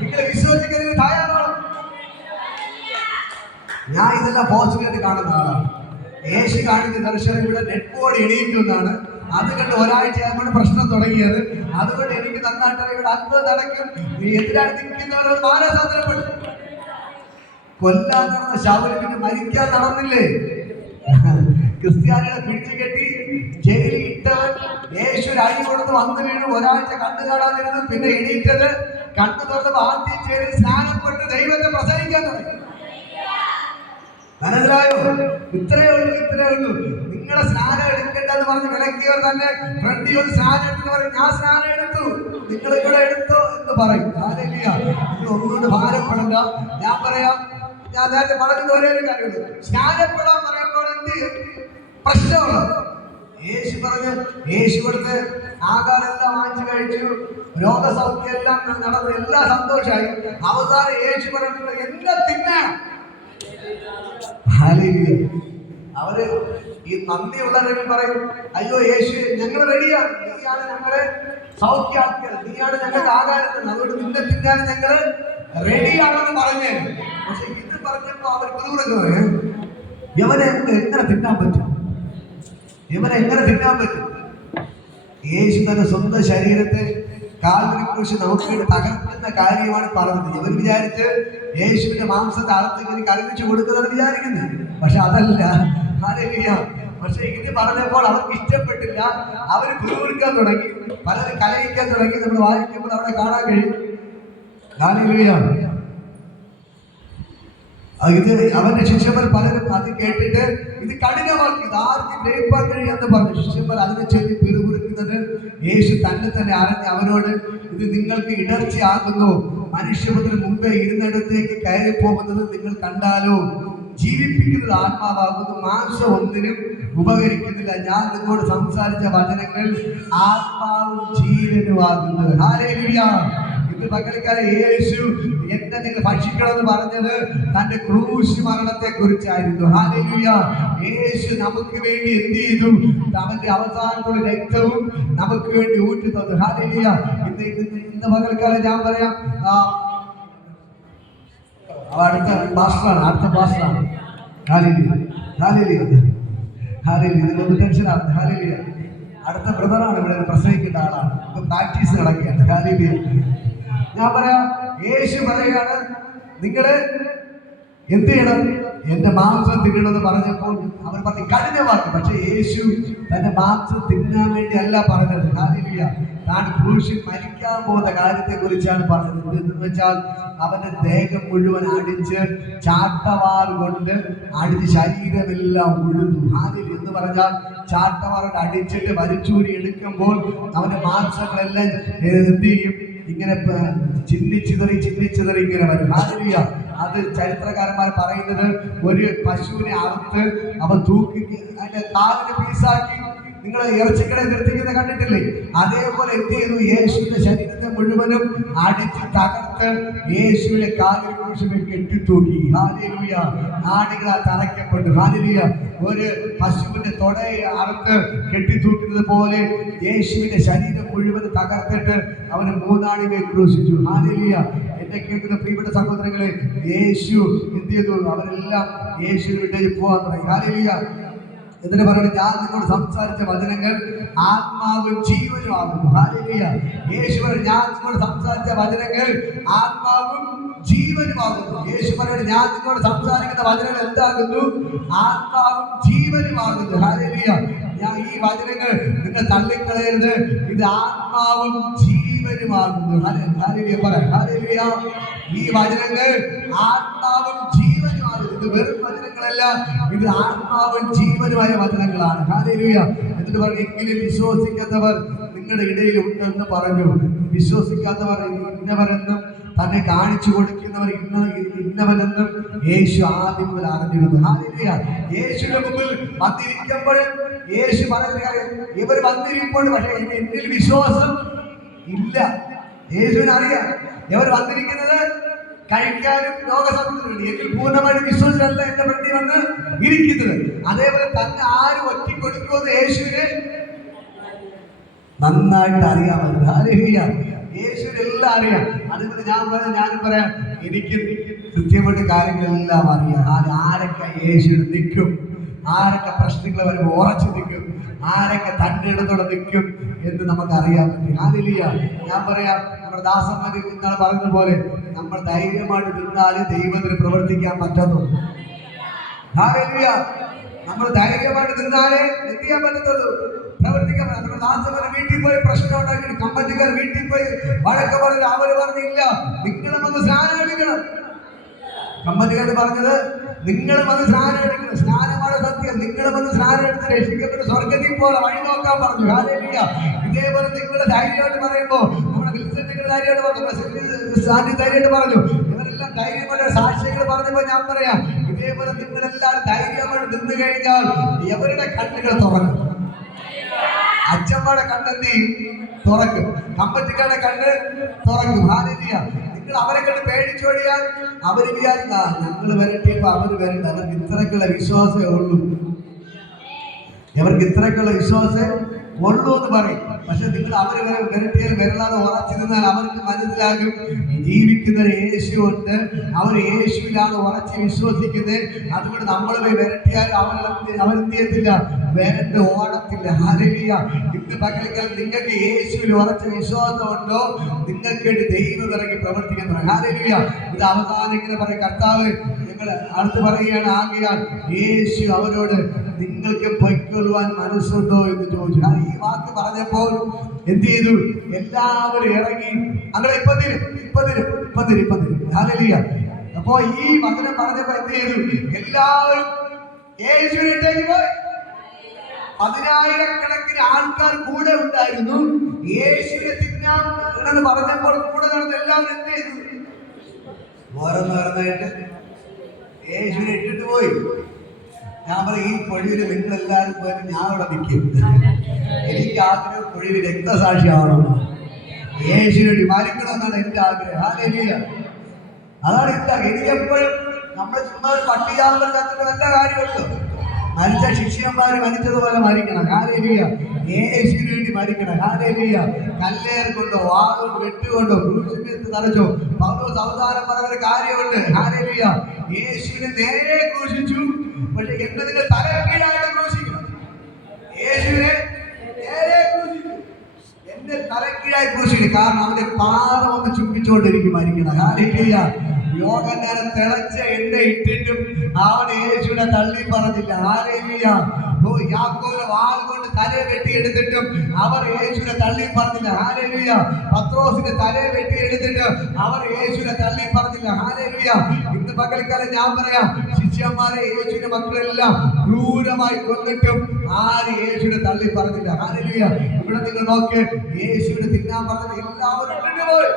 നിങ്ങൾ വിശ്വസിക്കുന്നതിന് തയ്യാറാണ്. ഞാൻ ഇതെല്ലാം പോസിറ്റീവായിട്ട് കാണുന്ന ആളാണ്. യേശു കാണിക്കുന്ന ദർശനം ഇവിടെ ഡെഡ് ബോഡി എണീക്കുന്നതാണ്. അത് കണ്ട് ഒരാഴ്ചയായപ്പോൾ പ്രശ്നം തുടങ്ങിയത്. അതുകൊണ്ട് എനിക്ക് നന്നായിട്ട് ഇവിടെ അത്ഭുതം നടക്കും. എതിരായി നിൽക്കുന്നവർ മാനസാന്തരപ്പെടും. കൊല്ലാൻ നടന്ന ശൗല് പിന്നെ മരിക്കാൻ നടന്നില്ലേ? ക്രിസ്ത്യാനികളെ പിടിച്ചു കെട്ടി ജയിലിൽ ഇട്ടവൻ യേശു അടി കൊടുത്ത് വന്നു വീണു. ഒരാഴ്ച കണ്ടു കാണാതിരുന്നു. പിന്നെ എണീറ്റത് കണ്ടു തുറന്നപ്പോൾ ആദ്യം ചെയ്ത് സ്നാനപ്പെട്ട് ദൈവത്തെ പ്രസംഗിക്കാൻ തുടങ്ങി. മനസ്സിലായോ? ഇത്രയേ ഉള്ളൂ. നിങ്ങളെ സ്നാനം എടുക്കേണ്ടെന്ന് പറഞ്ഞ് വിലക്കിയവർ തന്നെ ഫ്രണ്ടിൽ ഒരു സ്നാനം എടുത്ത് പറയും, ഞാൻ സ്നാനം എടുത്തു, നിങ്ങൾ ഇവിടെ എടുത്തോ എന്ന് പറയും. നിങ്ങൾ ഒന്നുകൊണ്ട് ഭാരപ്പെടണ്ട. ഞാൻ പറയാം, ഞാൻ നേരത്തെ പറഞ്ഞത് ഒരേ ഒരു കാര്യമുള്ളൂ. സ്നാനപ്പെടാൻ പറയുമ്പോൾ എന്ത് പ്രശ്നമാണ്? യേശു പറഞ്ഞു, യേശു ഇവിടുത്തെ ആകാരെല്ലാം വാങ്ങിച്ചു കഴിച്ചു, രോഗസൗഖ്യം എല്ലാം നടന്നു, എല്ലാം സന്തോഷമായി. അവസാനം യേശു പറയുന്നത് എല്ലാം തിന്നാൻ. അവര് ഈ നന്ദിയുള്ളവരെ പറയും, അയ്യോ യേശു ഞങ്ങൾ റെഡിയാണ്, നീയാണ് ഞങ്ങളെ സൗഖ്യാക്കിയത്, നീയാണ് ഞങ്ങൾക്ക് ആകാരം തന്നത്, അതുകൊണ്ട് നിന്നെ തിന്നാൻ ഞങ്ങൾ റെഡിയാണെന്ന് പറഞ്ഞേ. പക്ഷെ ഇത് പറഞ്ഞപ്പോ അവർ പിറുപിറുക്കുന്നത്, ഇവനെ എങ്ങനെ തിന്നാൻ പറ്റും, ഇവനെ എങ്ങനെ തിന്നാൻ പറ്റും? യേശു തന്റെ സ്വന്തം ശരീരത്തെ കാൽവരി ക്രൂശിൽ നമുക്ക് വേണ്ടി തകർക്കുന്ന കാര്യമാണ് പറഞ്ഞത്. ഇവർ വിചാരിച്ച് യേശുവിന്റെ മാംസത്തെ അറുത്ത് കലവിച്ചു കൊടുക്കുന്നവർ വിചാരിക്കുന്നത്, പക്ഷെ അതല്ല. ഹല്ലേലൂയ. പക്ഷെ ഇത് പറഞ്ഞപ്പോൾ അവർക്ക് ഇഷ്ടപ്പെട്ടില്ല. അവർ പിറുപിറുക്കാൻ തുടങ്ങി, പലരും കലഹിക്കാൻ തുടങ്ങി. നമ്മൾ വായിക്കുമ്പോൾ അവിടെ കാണാൻ കഴിയും. ഹല്ലേലൂയ. ഇത് അവന്റെ ശിഷ്യന്മാർ പലരും അത് കേട്ടിട്ട് ഇത് കഠിനമാക്കി, ഇത് ആർക്കും ഗ്രഹിപ്പാൻ കഴിയുമെന്ന് പറഞ്ഞു. ശിഷ്യന്മാർ അതിനെ ചൊല്ലി പിറുപിറുക്കുന്നത് യേശു തന്നെ അറിഞ്ഞ് അവരോട്, ഇത് നിങ്ങൾക്ക് ഇടർച്ചയാകുന്നു. മനുഷ്യപുത്രന് മുമ്പേ ഇരുന്നിടത്തേക്ക് കയറി പോകുന്നത് നിങ്ങൾ കണ്ടാലോ? ജീവിപ്പിക്കുന്നത് ആത്മാവാകുന്നു, മാംസം ഒന്നിനും ഉപകരിക്കുന്നില്ല. ഞാൻ നിങ്ങളോട് സംസാരിച്ച വചനങ്ങൾ ആത്മാവും ജീവനുമാകുന്നു. ഹല്ലേലൂയ. ഇത് പകൽക്കാലം യേശു എന്നെ നിങ്ങൾ ഭക്ഷിക്കണമെന്ന് പറഞ്ഞത് തന്റെ ക്രൂശ് മരണത്തെ കുറിച്ചായിരുന്നു. ഹല്ലേലൂയ. യേശു നമുക്ക് വേണ്ടി എന്ത് ചെയ്തു? അവന്റെ അവസാനത്തോടെ രക്തവും നമുക്ക് വേണ്ടി ഊറ്റി തന്നു. ഹല്ലേലൂയ. ഇന്ന് പകൽക്കാലം ഞാൻ പറയാം, അടുത്ത ഭാഷയാണ്. ഹല്ലേലൂയ. ഹല്ലേലൂയ. ഹല്ലേലൂയ. ഇതൊന്നും ടെൻഷനാണ്. ഹല്ലേലൂയ. അടുത്ത ബ്രദറാണ് ഇവിടെ പ്രസംഗിക്കുന്ന ആളാണ്. ഇപ്പൊ പ്രാക്ടീസ് നടക്കുകയാണ്. ഹല്ലേലൂയ. ഞാൻ പറയാം, യേശു പറയുകയാണ്, നിങ്ങള് എന്ത് ചെയ്യണം? എന്റെ മാംസം തിന്നണമെന്ന് പറഞ്ഞപ്പോൾ അവർ പറഞ്ഞു കഠിനമാക്കി. പക്ഷെ യേശു തന്റെ മാംസം തിന്നാൻ വേണ്ടി അല്ല പറഞ്ഞത്. ഹല്ലേലൂയ. താൻ ക്രൂശിൽ മരിക്കാൻ പോകുന്ന കാര്യത്തെ കുറിച്ചാണ് പറഞ്ഞത്. എന്ന് വെച്ചാൽ അവന്റെ ദേഹം മുഴുവൻ അടിച്ച് ചാട്ടവാർ കൊണ്ട് അടിച്ച് ശരീരമെല്ലാം ഉഴുതു. ഹല്ലേലൂയ. എന്ന് പറഞ്ഞാൽ ചാട്ടവാർ അടിച്ചിട്ട് വലിച്ചൂരി എടുക്കുമ്പോൾ അവന്റെ മാംസങ്ങളെല്ലാം എന്ത് ചെയ്യും? ഇങ്ങനെ ചിന്നിച്ചിതറി ഇങ്ങനെ വരും. ഹല്ലേലൂയ. അത് ചരിത്രകാരന്മാർ പറയുന്നത്, ഒരു പശുവിനെ അറുത്ത് അവൻ തൂക്കി അതിന്റെ കാലിന് പീസാക്കി നിങ്ങൾ ഇറച്ചിക്കടയിൽ നിർത്തിക്കുന്നത് കണ്ടിട്ടില്ലേ? അതേപോലെ എന്ത് ചെയ്തു? യേശുവിന്റെ ശരീരത്തെ മുഴുവനും അടിച്ച് തകർത്ത് യേശുവിന്റെ കാലിന് ക്രൂശിൽ കെട്ടിത്തൂക്കി. ഹല്ലേലൂയ. ആടുകളാൽ തറയ്ക്കപ്പെട്ടു. ഹല്ലേലൂയ. ഒരു പശുവിന്റെ തൊടയെ അറുത്ത് കെട്ടിത്തൂക്കുന്നത് പോലെ യേശുവിന്റെ ശരീരം മുഴുവൻ തകർത്തിട്ട് അവന് മൂന്നാളിനെ ക്രൂശിച്ചു. ഹല്ലേലൂയ. എന്നെ കേൾക്കുന്ന പ്രിയപ്പെട്ട സഹോദരങ്ങളെ, യേശു എന്ത് ചെയ്തു? അവരെല്ലാം യേശുവിന്റെ പോകാൻ തുടങ്ങി. ഹല്ലേലൂയ. എന്നിട്ട് പറയുന്നത്, ഞാൻ നിങ്ങളോട് സംസാരിച്ച വചനങ്ങൾ ആത്മാവും ജീവനും ആകുന്നു. ഹല്ലേലൂയ. യേശു പറഞ്ഞു, ഞാൻ നിങ്ങളോട് സംസാരിച്ച വചനങ്ങൾ ആത്മാവും ജീവനുമാകുന്നു. യേശു പറയുന്നത്, ഞാൻ നിങ്ങളോട് സംസാരിക്കുന്ന വചനങ്ങൾ എന്താകുന്നു? ആത്മാവും ജീവനുമാകുന്നു. ഹല്ലേലൂയ. ഞാൻ ഈ വചനങ്ങൾ നിങ്ങൾ തള്ളിക്കളയരുത്. ഇത് ആത്മാവും ജീവനുമാകുന്നു. ഹല്ലേലൂയ. പറയാം. ഹല്ലേലൂയ. ഈ വചനങ്ങൾ ആത്മാവും ജീവനുമാണ്. ഇത് വെറും വചനങ്ങളല്ല, ഇത് ആത്മാവും ജീവനുമായ വചനങ്ങളാണ്. ഹല്ലേലൂയ. എന്നിട്ട് പറഞ്ഞു, എങ്കിലും വിശ്വസിക്കാത്തവർ നിങ്ങളുടെ ഇടയിൽ ഉണ്ടെന്ന് പറഞ്ഞു. വിശ്വസിക്കാത്തവർ ഇന്നവരെന്നും തന്നെ കാണിച്ചു കൊടുക്കുന്നവർ ഇന്നവനെന്നും യേശു ആദ്യം മുതൽ അറിഞ്ഞിരുന്നു. ഹല്ലേലൂയ. യേശുവിന്റെ മുമ്പിൽ വന്നിരിക്കുമ്പോൾ യേശു പറയുന്ന കാര്യം, ഇവർ വന്നിരിക്കുമ്പോൾ പക്ഷേ എന്നിൽ വിശ്വാസം ഇല്ല. യേശുവിന് അറിയാം ഇവർ വന്നിരിക്കുന്നത് കഴിക്കാനും രോഗസമൃദ്ധിയുണ്ട്. എന്നിൽ പൂർണ്ണമായിട്ട് വിശ്വസിച്ചല്ല എന്റെ പ്രതി വന്ന് ഇരിക്കുന്നത്. അതേപോലെ തന്നെ ആരും ഒറ്റിക്കൊടുക്കുമെന്ന് യേശുവിന് നന്നായിട്ട് അറിയാമല്ലോ. ഹല്ലേലൂയ. യേശുവിനെല്ലാം അറിയാം. അതുകൊണ്ട് ഞാനും പറയാം, എനിക്ക് കൃത്യമായിട്ട് കാര്യങ്ങളെല്ലാം അറിയാം. ആരൊക്കെ യേശുവിന് നിൽക്കും, ആരൊക്കെ പ്രശ്നങ്ങൾ വരുമ്പോൾ ഉറച്ചു നിൽക്കും, ആരൊക്കെ തന്റെ ഇടത്തോടെ നിൽക്കും എന്ന് നമുക്ക് അറിയാൻ പറ്റും. ഹല്ലേലൂയ. ഞാൻ പറയാം, നമ്മുടെ ദാസന്മാർ ഇന്നാൾ പറഞ്ഞതുപോലെ നമ്മൾ ധൈര്യമായിട്ട് നിന്നാല് ദൈവത്തിന് പ്രവർത്തിക്കാൻ പറ്റുന്നു. ഹല്ലേലൂയ. നമ്മൾ ധൈര്യമായിട്ട് നിന്നാലേ എന്ത് ചെയ്യാൻ പറ്റത്തുള്ളൂ? പ്രവർത്തിക്കാൻ പറ്റും. നമ്മുടെ ദാസന്മാർ വീട്ടിൽ പോയി പ്രശ്നം ഉണ്ടാക്കി, കമ്പനിക്കാർ വീട്ടിൽ പോയി വഴക്ക് പറഞ്ഞ് അവര് പറഞ്ഞില്ല, നിങ്ങളും വന്ന് സ്നാനം എടുക്കണം. കമ്പനിക്കാർ പറഞ്ഞത്, നിങ്ങളും വന്ന് സ്നാനം എടുക്കണം, സ്നാനമാണ് സത്യം, നിങ്ങളും വന്ന് സ്നാനം എടുത്ത് രക്ഷിക്കപ്പെട്ട് സ്വർഗത്തിൽ പോലെ വഴി നോക്കാൻ പറഞ്ഞു. ഹല്ലേലൂയ. ഇതേപോലെ നിങ്ങളുടെ ധൈര്യമായിട്ട് പറയുമ്പോൾ നമ്മുടെ വിൽസന്റെ ധൈര്യമായിട്ട് പറഞ്ഞു, ധൈര്യമായിട്ട് പറഞ്ഞു, ഇവരെല്ലാം ധൈര്യമായ സാക്ഷികൾ പറഞ്ഞപ്പോൾ ഞാൻ പറയാം, ഇതേപോലെ നിങ്ങളെല്ലാവരും ധൈര്യമായിട്ട് നിന്ന് കഴിഞ്ഞാൽ എവരുടെ കണ്ണുകൾ തുറക്കും. അച്ഛന്മാരുടെ കണ്ണെന്തി തുറക്കും, കമ്പറ്റിക്കാരുടെ കണ്ണ് തുറക്കും. ഹല്ലേലൂയ. നിങ്ങൾ അവരെ കണ്ട് പേടിച്ചോടിയാൽ അവര് വിചാരിക്കുക ഞങ്ങൾ വരട്ടിയപ്പോ അവര് വരണ്ട. അവർക്ക് ഇത്രക്കുള്ള വിശ്വാസമേ ഉള്ളൂ. അവർക്ക് ഇത്രക്കുള്ള വിശ്വാസമേ ഉള്ളൂ എന്ന് പറയും. പക്ഷെ നിങ്ങൾ അവര് വിരട്ടിയാൽ വിരളാതെ ഉറച്ചു നിന്നാൽ അവർക്ക് മനസ്സിലാകും ജീവിക്കുന്ന ഒരു യേശു ഉണ്ട്, അവർ യേശുവിലാണ് ഉറച്ച് വിശ്വസിക്കുന്നത്. അതുകൊണ്ട് നമ്മൾ പോയി വിരട്ടിയാൽ അവരെന്ത് ചെയ്യത്തില്ല, വിരണ്ട് ഓടത്തില്ല. ഹല്ലേലൂയ. ഇന്ന് പകൽക്കാലം നിങ്ങൾക്ക് യേശുവിൽ ഉറച്ച വിശ്വാസമുണ്ടോ, നിങ്ങൾക്ക് വേണ്ടി ദൈവം ഇറങ്ങി പ്രവർത്തിക്കുന്നത്. ഹല്ലേലൂയ. ഇത് അവസാനം ഇങ്ങനെ പറയും, കർത്താവ് ഞങ്ങൾ അടുത്ത് പറയുകയാണ്, ആകയാൽ യേശു അവരോട് നിങ്ങൾക്ക് പൊയ്ക്കൊള്ളുവാൻ മനസ്സുണ്ടോ എന്ന് ചോദിച്ചു. ഈ വാക്ക് പറഞ്ഞപ്പോൾ എന്ത് ചെയ്തു? എല്ലാവരും ഇറങ്ങി അങ്ങനെ ഇപ്പൊ തരും. ഹല്ലേലൂയ. അപ്പോ ഈ വചനം പറഞ്ഞപ്പോ എന്ത് ചെയ്തു? എല്ലാവരും യേശുവിനേക്ക് പോയി. 10,000-കണക്കിന് ആൾക്കാർ കൂടെ ഉണ്ടായിരുന്നു. യേശുവിനെ തിന്നാൻ എന്ന് പറഞ്ഞപ്പോൾ കൂടെ നടന്ന എല്ലാവരും എന്ത് ചെയ്തു? ഓരോന്നായിട്ട് യേശുവിനെ ഇട്ടിട്ട് പോയി. ഞാൻ പറയും, ഈ പൊഴിവില് നിങ്ങളെല്ലാവരും പോയിട്ട് ഞാൻ ഇവിടെ നിൽക്കും. എനിക്ക് ആഗ്രഹം പൊഴിവിൽ രക്തസാക്ഷിയാവണം, യേശുവിന് വേണ്ടി മരിക്കണമെന്നാണ് എന്റെ ആഗ്രഹം. ഹല്ലേലൂയ. അതാണ് എന്റെ എനിക്ക് എപ്പോഴും നമ്മൾ ചുമ്മാ പട്ടിയാകുമ്പോൾ ചത്തിട്ട് വല്ല കാര്യമുള്ളൂ. മരിച്ച ശിഷ്യന്മാര് മരിച്ചതുപോലെ മരിക്കണം. ഹല്ലേലൂയ. യേശുവിന് വേണ്ടി മരിക്കണം. ഹല്ലേലൂയ. കല്ലേർ കൊണ്ടോ വാളുകൊണ്ട് വെട്ടുകൊണ്ടോ ക്രൂശിനെടുത്ത് തറച്ചോ പൗലോസ് അവസാനം പറഞ്ഞ കാര്യമുണ്ട്. ഹല്ലേലൂയ. യേശുവിനെ നേരെ ക്രൂശിച്ചു, പക്ഷെ എന്നെ നിങ്ങൾ തലക്കീഴായിട്ട് ക്രൂശിക്കണം. യേശുവിനെ നേരെ ക്രൂശിച്ചു, എന്റെ തലക്കീഴായി ക്രൂശിക്കണം. കാരണം അവന്റെ പാദം ഒന്ന് ചുംബിച്ചുകൊണ്ടിരിക്കും മരിക്കണം. ഹല്ലേലൂയ. യോഹന്നാനെ തിളച്ച എണ്ണ ഇട്ടിട്ടും അവൻ യേശുവിനെ തള്ളി പറഞ്ഞില്ല. ഹല്ലേലൂയ. യാക്കോബിനെ വാൾ കൊണ്ട് തല വെട്ടിയെടുത്തിട്ടും അവർ യേശുവിനെ തള്ളി പറഞ്ഞില്ല. ഹല്ലേലൂയ. പത്രോസിന്റെ തല വെട്ടിയെടുത്തിട്ട് അവർ യേശുവിനെ തള്ളി പറഞ്ഞില്ല. ഹല്ലേലൂയ. ഇന്ന് പകൽക്കാലം ഞാൻ പറയാം, ശിഷ്യന്മാരെ യേശുവിന്റെ മക്കളെല്ലാം ക്രൂരമായി കൊന്നിട്ടും ആര് യേശുവിനെ തള്ളി പറഞ്ഞില്ല. ഹല്ലേലൂയ. ഇവിടെ നിങ്ങൾ നോക്ക്, യേശുവിനെ തിന്നാൻ പറഞ്ഞത് എല്ലാവരും പോയി.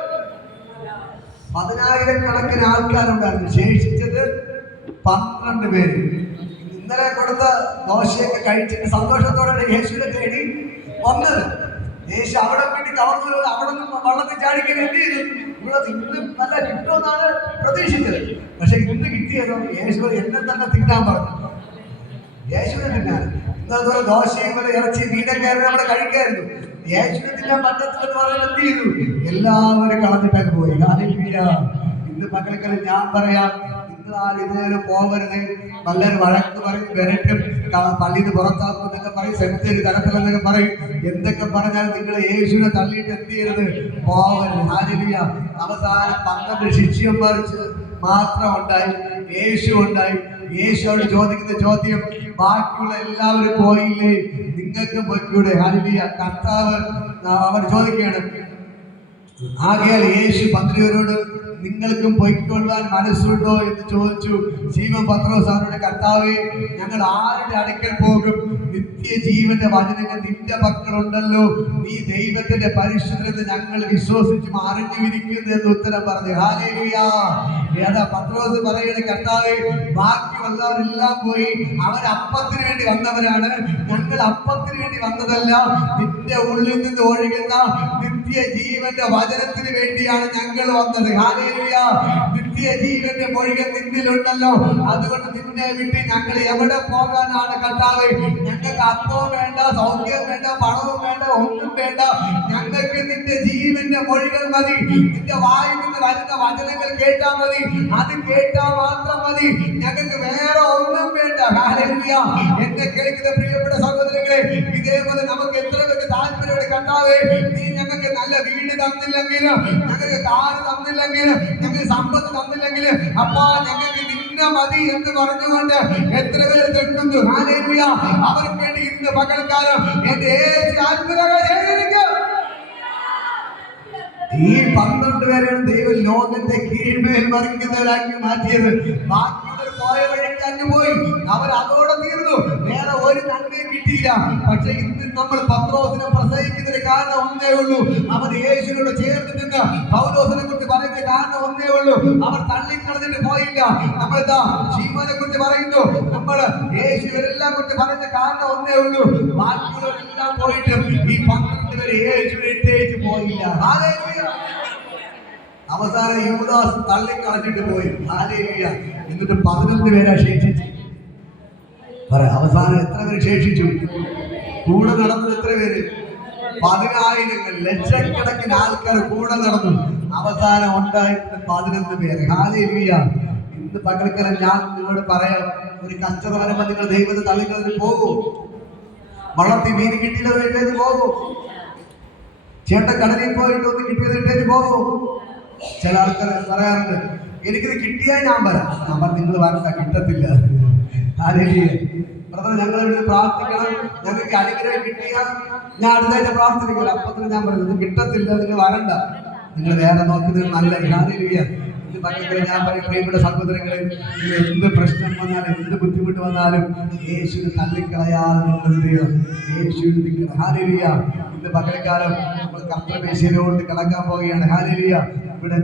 10,000-കണക്കിന് ആൾക്കാരുണ്ടായിരുന്നു, ശേഷിച്ചത് 12 പേര്. ഇന്നലെ കൊടുത്ത ദോശയൊക്കെ കഴിച്ചിട്ട് സന്തോഷത്തോടെ യേശുവിനെ തേടി വന്നത്. യേശു അവിടെ വേണ്ടി കവർന്നു, അവിടെ നിന്ന് വള്ളത്തിൽ ചാടിക്കാൻ എന്ത് ചെയ്തു? ഇവിടെ ഇന്ന് നല്ല കിട്ടുമെന്നാണ് പ്രതീക്ഷിച്ചത്. പക്ഷെ ഇന്ന് കിട്ടിയതോ യേശു എന്നെ തന്നെ തിന്നാൻ പറഞ്ഞു. യേശുവിനെ തിന്നാൻ ഇന്നതുപോലെ ദോശയും പോലെ ഇറച്ചി മീനൊക്കെ അവിടെ കഴിക്കായിരുന്നു. യേശുവിനെ തിന്നാൻ പറ്റത്തില്ലെന്ന് പറയാൻ എന്ത് ചെയ്തു? എല്ലാവരും കളഞ്ഞിട്ടൊക്കെ പോയി. ഹല്ലേലൂയ. ഇന്ന് പകൽക്കാലം ഞാൻ പറയാം, ഇതുവരെ പോകരുത്. നല്ലൊരു വഴക്ക് പറയും, വിരട്ടും, പള്ളിയിൽ നിന്ന് പുറത്താക്കും എന്നൊക്കെ പറയും, സെമിത്തേരി തരത്തിലെന്നൊക്കെ പറയും. എന്തൊക്കെ പറഞ്ഞാൽ നിങ്ങൾ യേശുവിനെ തള്ളിയിട്ട് എന്ത് ചെയ്യരുത്? പോകരുത്. ഹല്ലേലൂയ. അവസാനം 12 ശിഷ്യന്മാർ മാത്രം ഉണ്ടായി, യേശു ഉണ്ടായി. യേശുവോട് ചോദിക്കുന്ന ചോദ്യം, ബാക്കിയുള്ള എല്ലാവരും പോയില്ലേ, നിങ്ങൾക്ക് പൊയ്ക്കൂടെ? ഹല്ലേലൂയ. കർത്താവ് അവർ ചോദിക്കുകയാണ്. ആകയാൽ യേശു 12 നിങ്ങൾക്കും പൊയ്ക്കൊള്ളാൻ മനസ്സുണ്ടോ എന്ന് ചോദിച്ചു. ശീമോൻ പത്രോസ് അവരുടെ, കർത്താവേ, ഞങ്ങൾ ആരുടെ അടുക്കൽ പോകും? നിത്യജീവന്റെ വചനങ്ങൾ നിന്റെ പക്കലുണ്ടല്ലോ, നീ ദൈവത്തിന്റെ പരിശുദ്ധരെന്ന് ഞങ്ങൾ വിശ്വസിച്ച് അറിഞ്ഞുമിരിക്കുന്നു എന്ന് ഉത്തരം പറഞ്ഞു. ഹല്ലേലൂയ. ഏതാ പത്രോസ് പറയുന്നത്? കർത്താവേ, ബാക്കിയുള്ളവരെല്ലാം പോയി, അവർ അപ്പത്തിന് വേണ്ടി വന്നവരാണ്, ഞങ്ങൾ അപ്പത്തിന് വേണ്ടി വന്നതല്ല, നിന്റെ ഉള്ളിൽ നിന്ന് ഒഴുകുന്ന നിത്യജീവന്റെ വചനത്തിന് വേണ്ടിയാണ് ഞങ്ങൾ വന്നത്. ഹല്ലേലൂയ. നിത്യജീവന്റെ മൊഴികൾ നിന്നിലുണ്ടല്ലോ, അതുകൊണ്ട് നിന്നെ വിട്ട് ഞങ്ങൾ എവിടെ പോകാനാണ് കർത്താവേ? ഞങ്ങൾക്ക് അപ്പവും വേണ്ട, സൗഖ്യം വേണ്ട, പണവും വേണ്ട, ഒന്നും വേണ്ട. ഞങ്ങൾക്ക് നിന്റെ ജീവന്റെ മൊഴികൾ മതി. നിന്റെ വായിൽ നിന്ന് വരുന്ന വചനങ്ങൾ കേട്ടാൽ മതി, അത് കേട്ടാൽ മാത്രം മതി. ഞങ്ങൾക്ക് വേറെ ഒന്നും വേണ്ട. ഹല്ലേലൂയ. എന്നെ കേൾക്കുന്ന പ്രിയപ്പെട്ട സഹോദരങ്ങളെ, ഇതേപോലെ നമുക്ക് എത്ര പേർക്ക് താല്പര്യമുണ്ട്? കർത്താവേ, നീ ഞങ്ങൾക്ക് നല്ല വീട് തന്നില്ലെങ്കിലും, ഞങ്ങൾക്ക് കാറ് തന്നില്ലെങ്കിലും, ഞങ്ങൾക്ക് സമ്പത്ത് തന്നില്ലെങ്കിലും, അപ്പാ ഞങ്ങൾക്ക് നിന്നെ മതി എന്ന് പറഞ്ഞുകൊണ്ട് എത്ര പേര് തെറ്റുന്നു. ഹല്ലേലൂയ. അവർക്ക് വേണ്ടി ഇന്ന് പകൽക്കാലം എന്റെ യേശു അത്ഭുതങ്ങൾ ചെയ്തിരിക്കും. ഈ 12 പേരെയാണ് ദൈവം ലോകത്തെ കീഴ്മേൽ മറിക്കുന്നവരാക്കി മാറ്റിയത്. ബാക്കിയുള്ളവർ പോയ വഴിക്ക് അങ്ങ് പോയി, അവർ അതോടെ തീർന്നു, വേറെ ഒരു നന്മയും കിട്ടിയില്ല. പക്ഷെ ഇന്ന് നമ്മൾ പത്രോസിനെ പ്രസംഗിക്കുന്നതിന് കാരണം ഒന്നേ ഉള്ളൂ, അവർ യേശുവിനോട് ചേർന്ന് നിന്ന് പൗലോസിനെ കുറിച്ച് പറയുന്ന കാരണം ഒന്നേ ഉള്ളൂ, അവർ തള്ളിക്കളഞ്ഞിട്ട് പോയില്ല. നമ്മളിതാ ശീമോനെ കുറിച്ച് പറയുന്നു, നമ്മൾ യേശുവിനെല്ലാം കുറിച്ച് പറയുന്ന കാരണം ഒന്നേ ഉള്ളൂ, ബാക്കിയുള്ളവരെല്ലാം പോയിട്ടും ഈ 12 പേര് യേശുവിനെ ഇട്ടേച്ച് പോയില്ല. ഹല്ലേലൂയ. അവസാനം യൂദാസ് തള്ളിക്കളഞ്ഞിട്ട് പോയി. ഹല്ലേലൂയ. എന്നിട്ട് 11 പേരെ ശേഷിച്ചു. അവസാനം എത്ര പേര് ശേഷിച്ചു? കൂടെ നടന്നത് എത്ര പേര്? 10,000 ലക്ഷക്കണക്കിന് ആൾക്കാർ കൂടെ നടന്നു. അവസാനം ഉണ്ടായിരുന്ന 11 പേര്. ഹല്ലേലൂയ. ഇന്ന് പകൽക്കാലം ഞാൻ നിങ്ങളോട് പറയാം, ഒരു കഷ്ടത വരുമ്പോൾ നിങ്ങൾ ദൈവത്തെ തള്ളിക്കളഞ്ഞ് പോകും. വളർത്തി മീൻ കിട്ടിയത് ഇട്ടേത് പോകും. ചേട്ടൻ കടലിൽ പോയിട്ട് ഒന്ന് കിട്ടിയത് ഇട്ടേത് പോകും. ചില ആൾക്കാർ പറയാറുണ്ട്, എനിക്കിത് കിട്ടിയാൽ ഞാൻ വരാം. ഞാൻ പറഞ്ഞു, നിങ്ങൾ വരണ്ട, കിട്ടത്തില്ല. ഹല്ലേലൂയ. ബ്രദർ, ഞങ്ങൾ ഇവിടെ പ്രാർത്ഥിക്കണം. ഞങ്ങൾക്ക് അനുഗ്രഹം കിട്ടിയാൽ ഞാൻ അടുത്തായിട്ട് പ്രാർത്ഥിക്കണം. അപ്പത്തിന് ഞാൻ പറയുന്നത് കിട്ടത്തില്ല, നിങ്ങൾ വരണ്ട, നിങ്ങൾ വേറെ നോക്കുന്നത് നല്ല. ഹല്ലേലൂയ. ഇത് പകൽക്കാലം ഞാൻ പറയും, പ്രിയപ്പെട്ട സഹോദരങ്ങളെ, എന്ത് പ്രശ്നം വന്നാലും എന്ത് ബുദ്ധിമുട്ട് വന്നാലും യേശുവിനെ തള്ളിക്കളയാതെ നിങ്ങൾ എന്ത് ചെയ്യണം? യേശുവിനെ നിൽക്കണം. ഹല്ലേലൂയ. ഇന്ന് പകൽക്കാലം നമ്മൾ കർത്തൃമേശയിലോട്ട് കടക്കാൻ പോവുകയാണ്. ഹല്ലേലൂയ. ഇവിടെ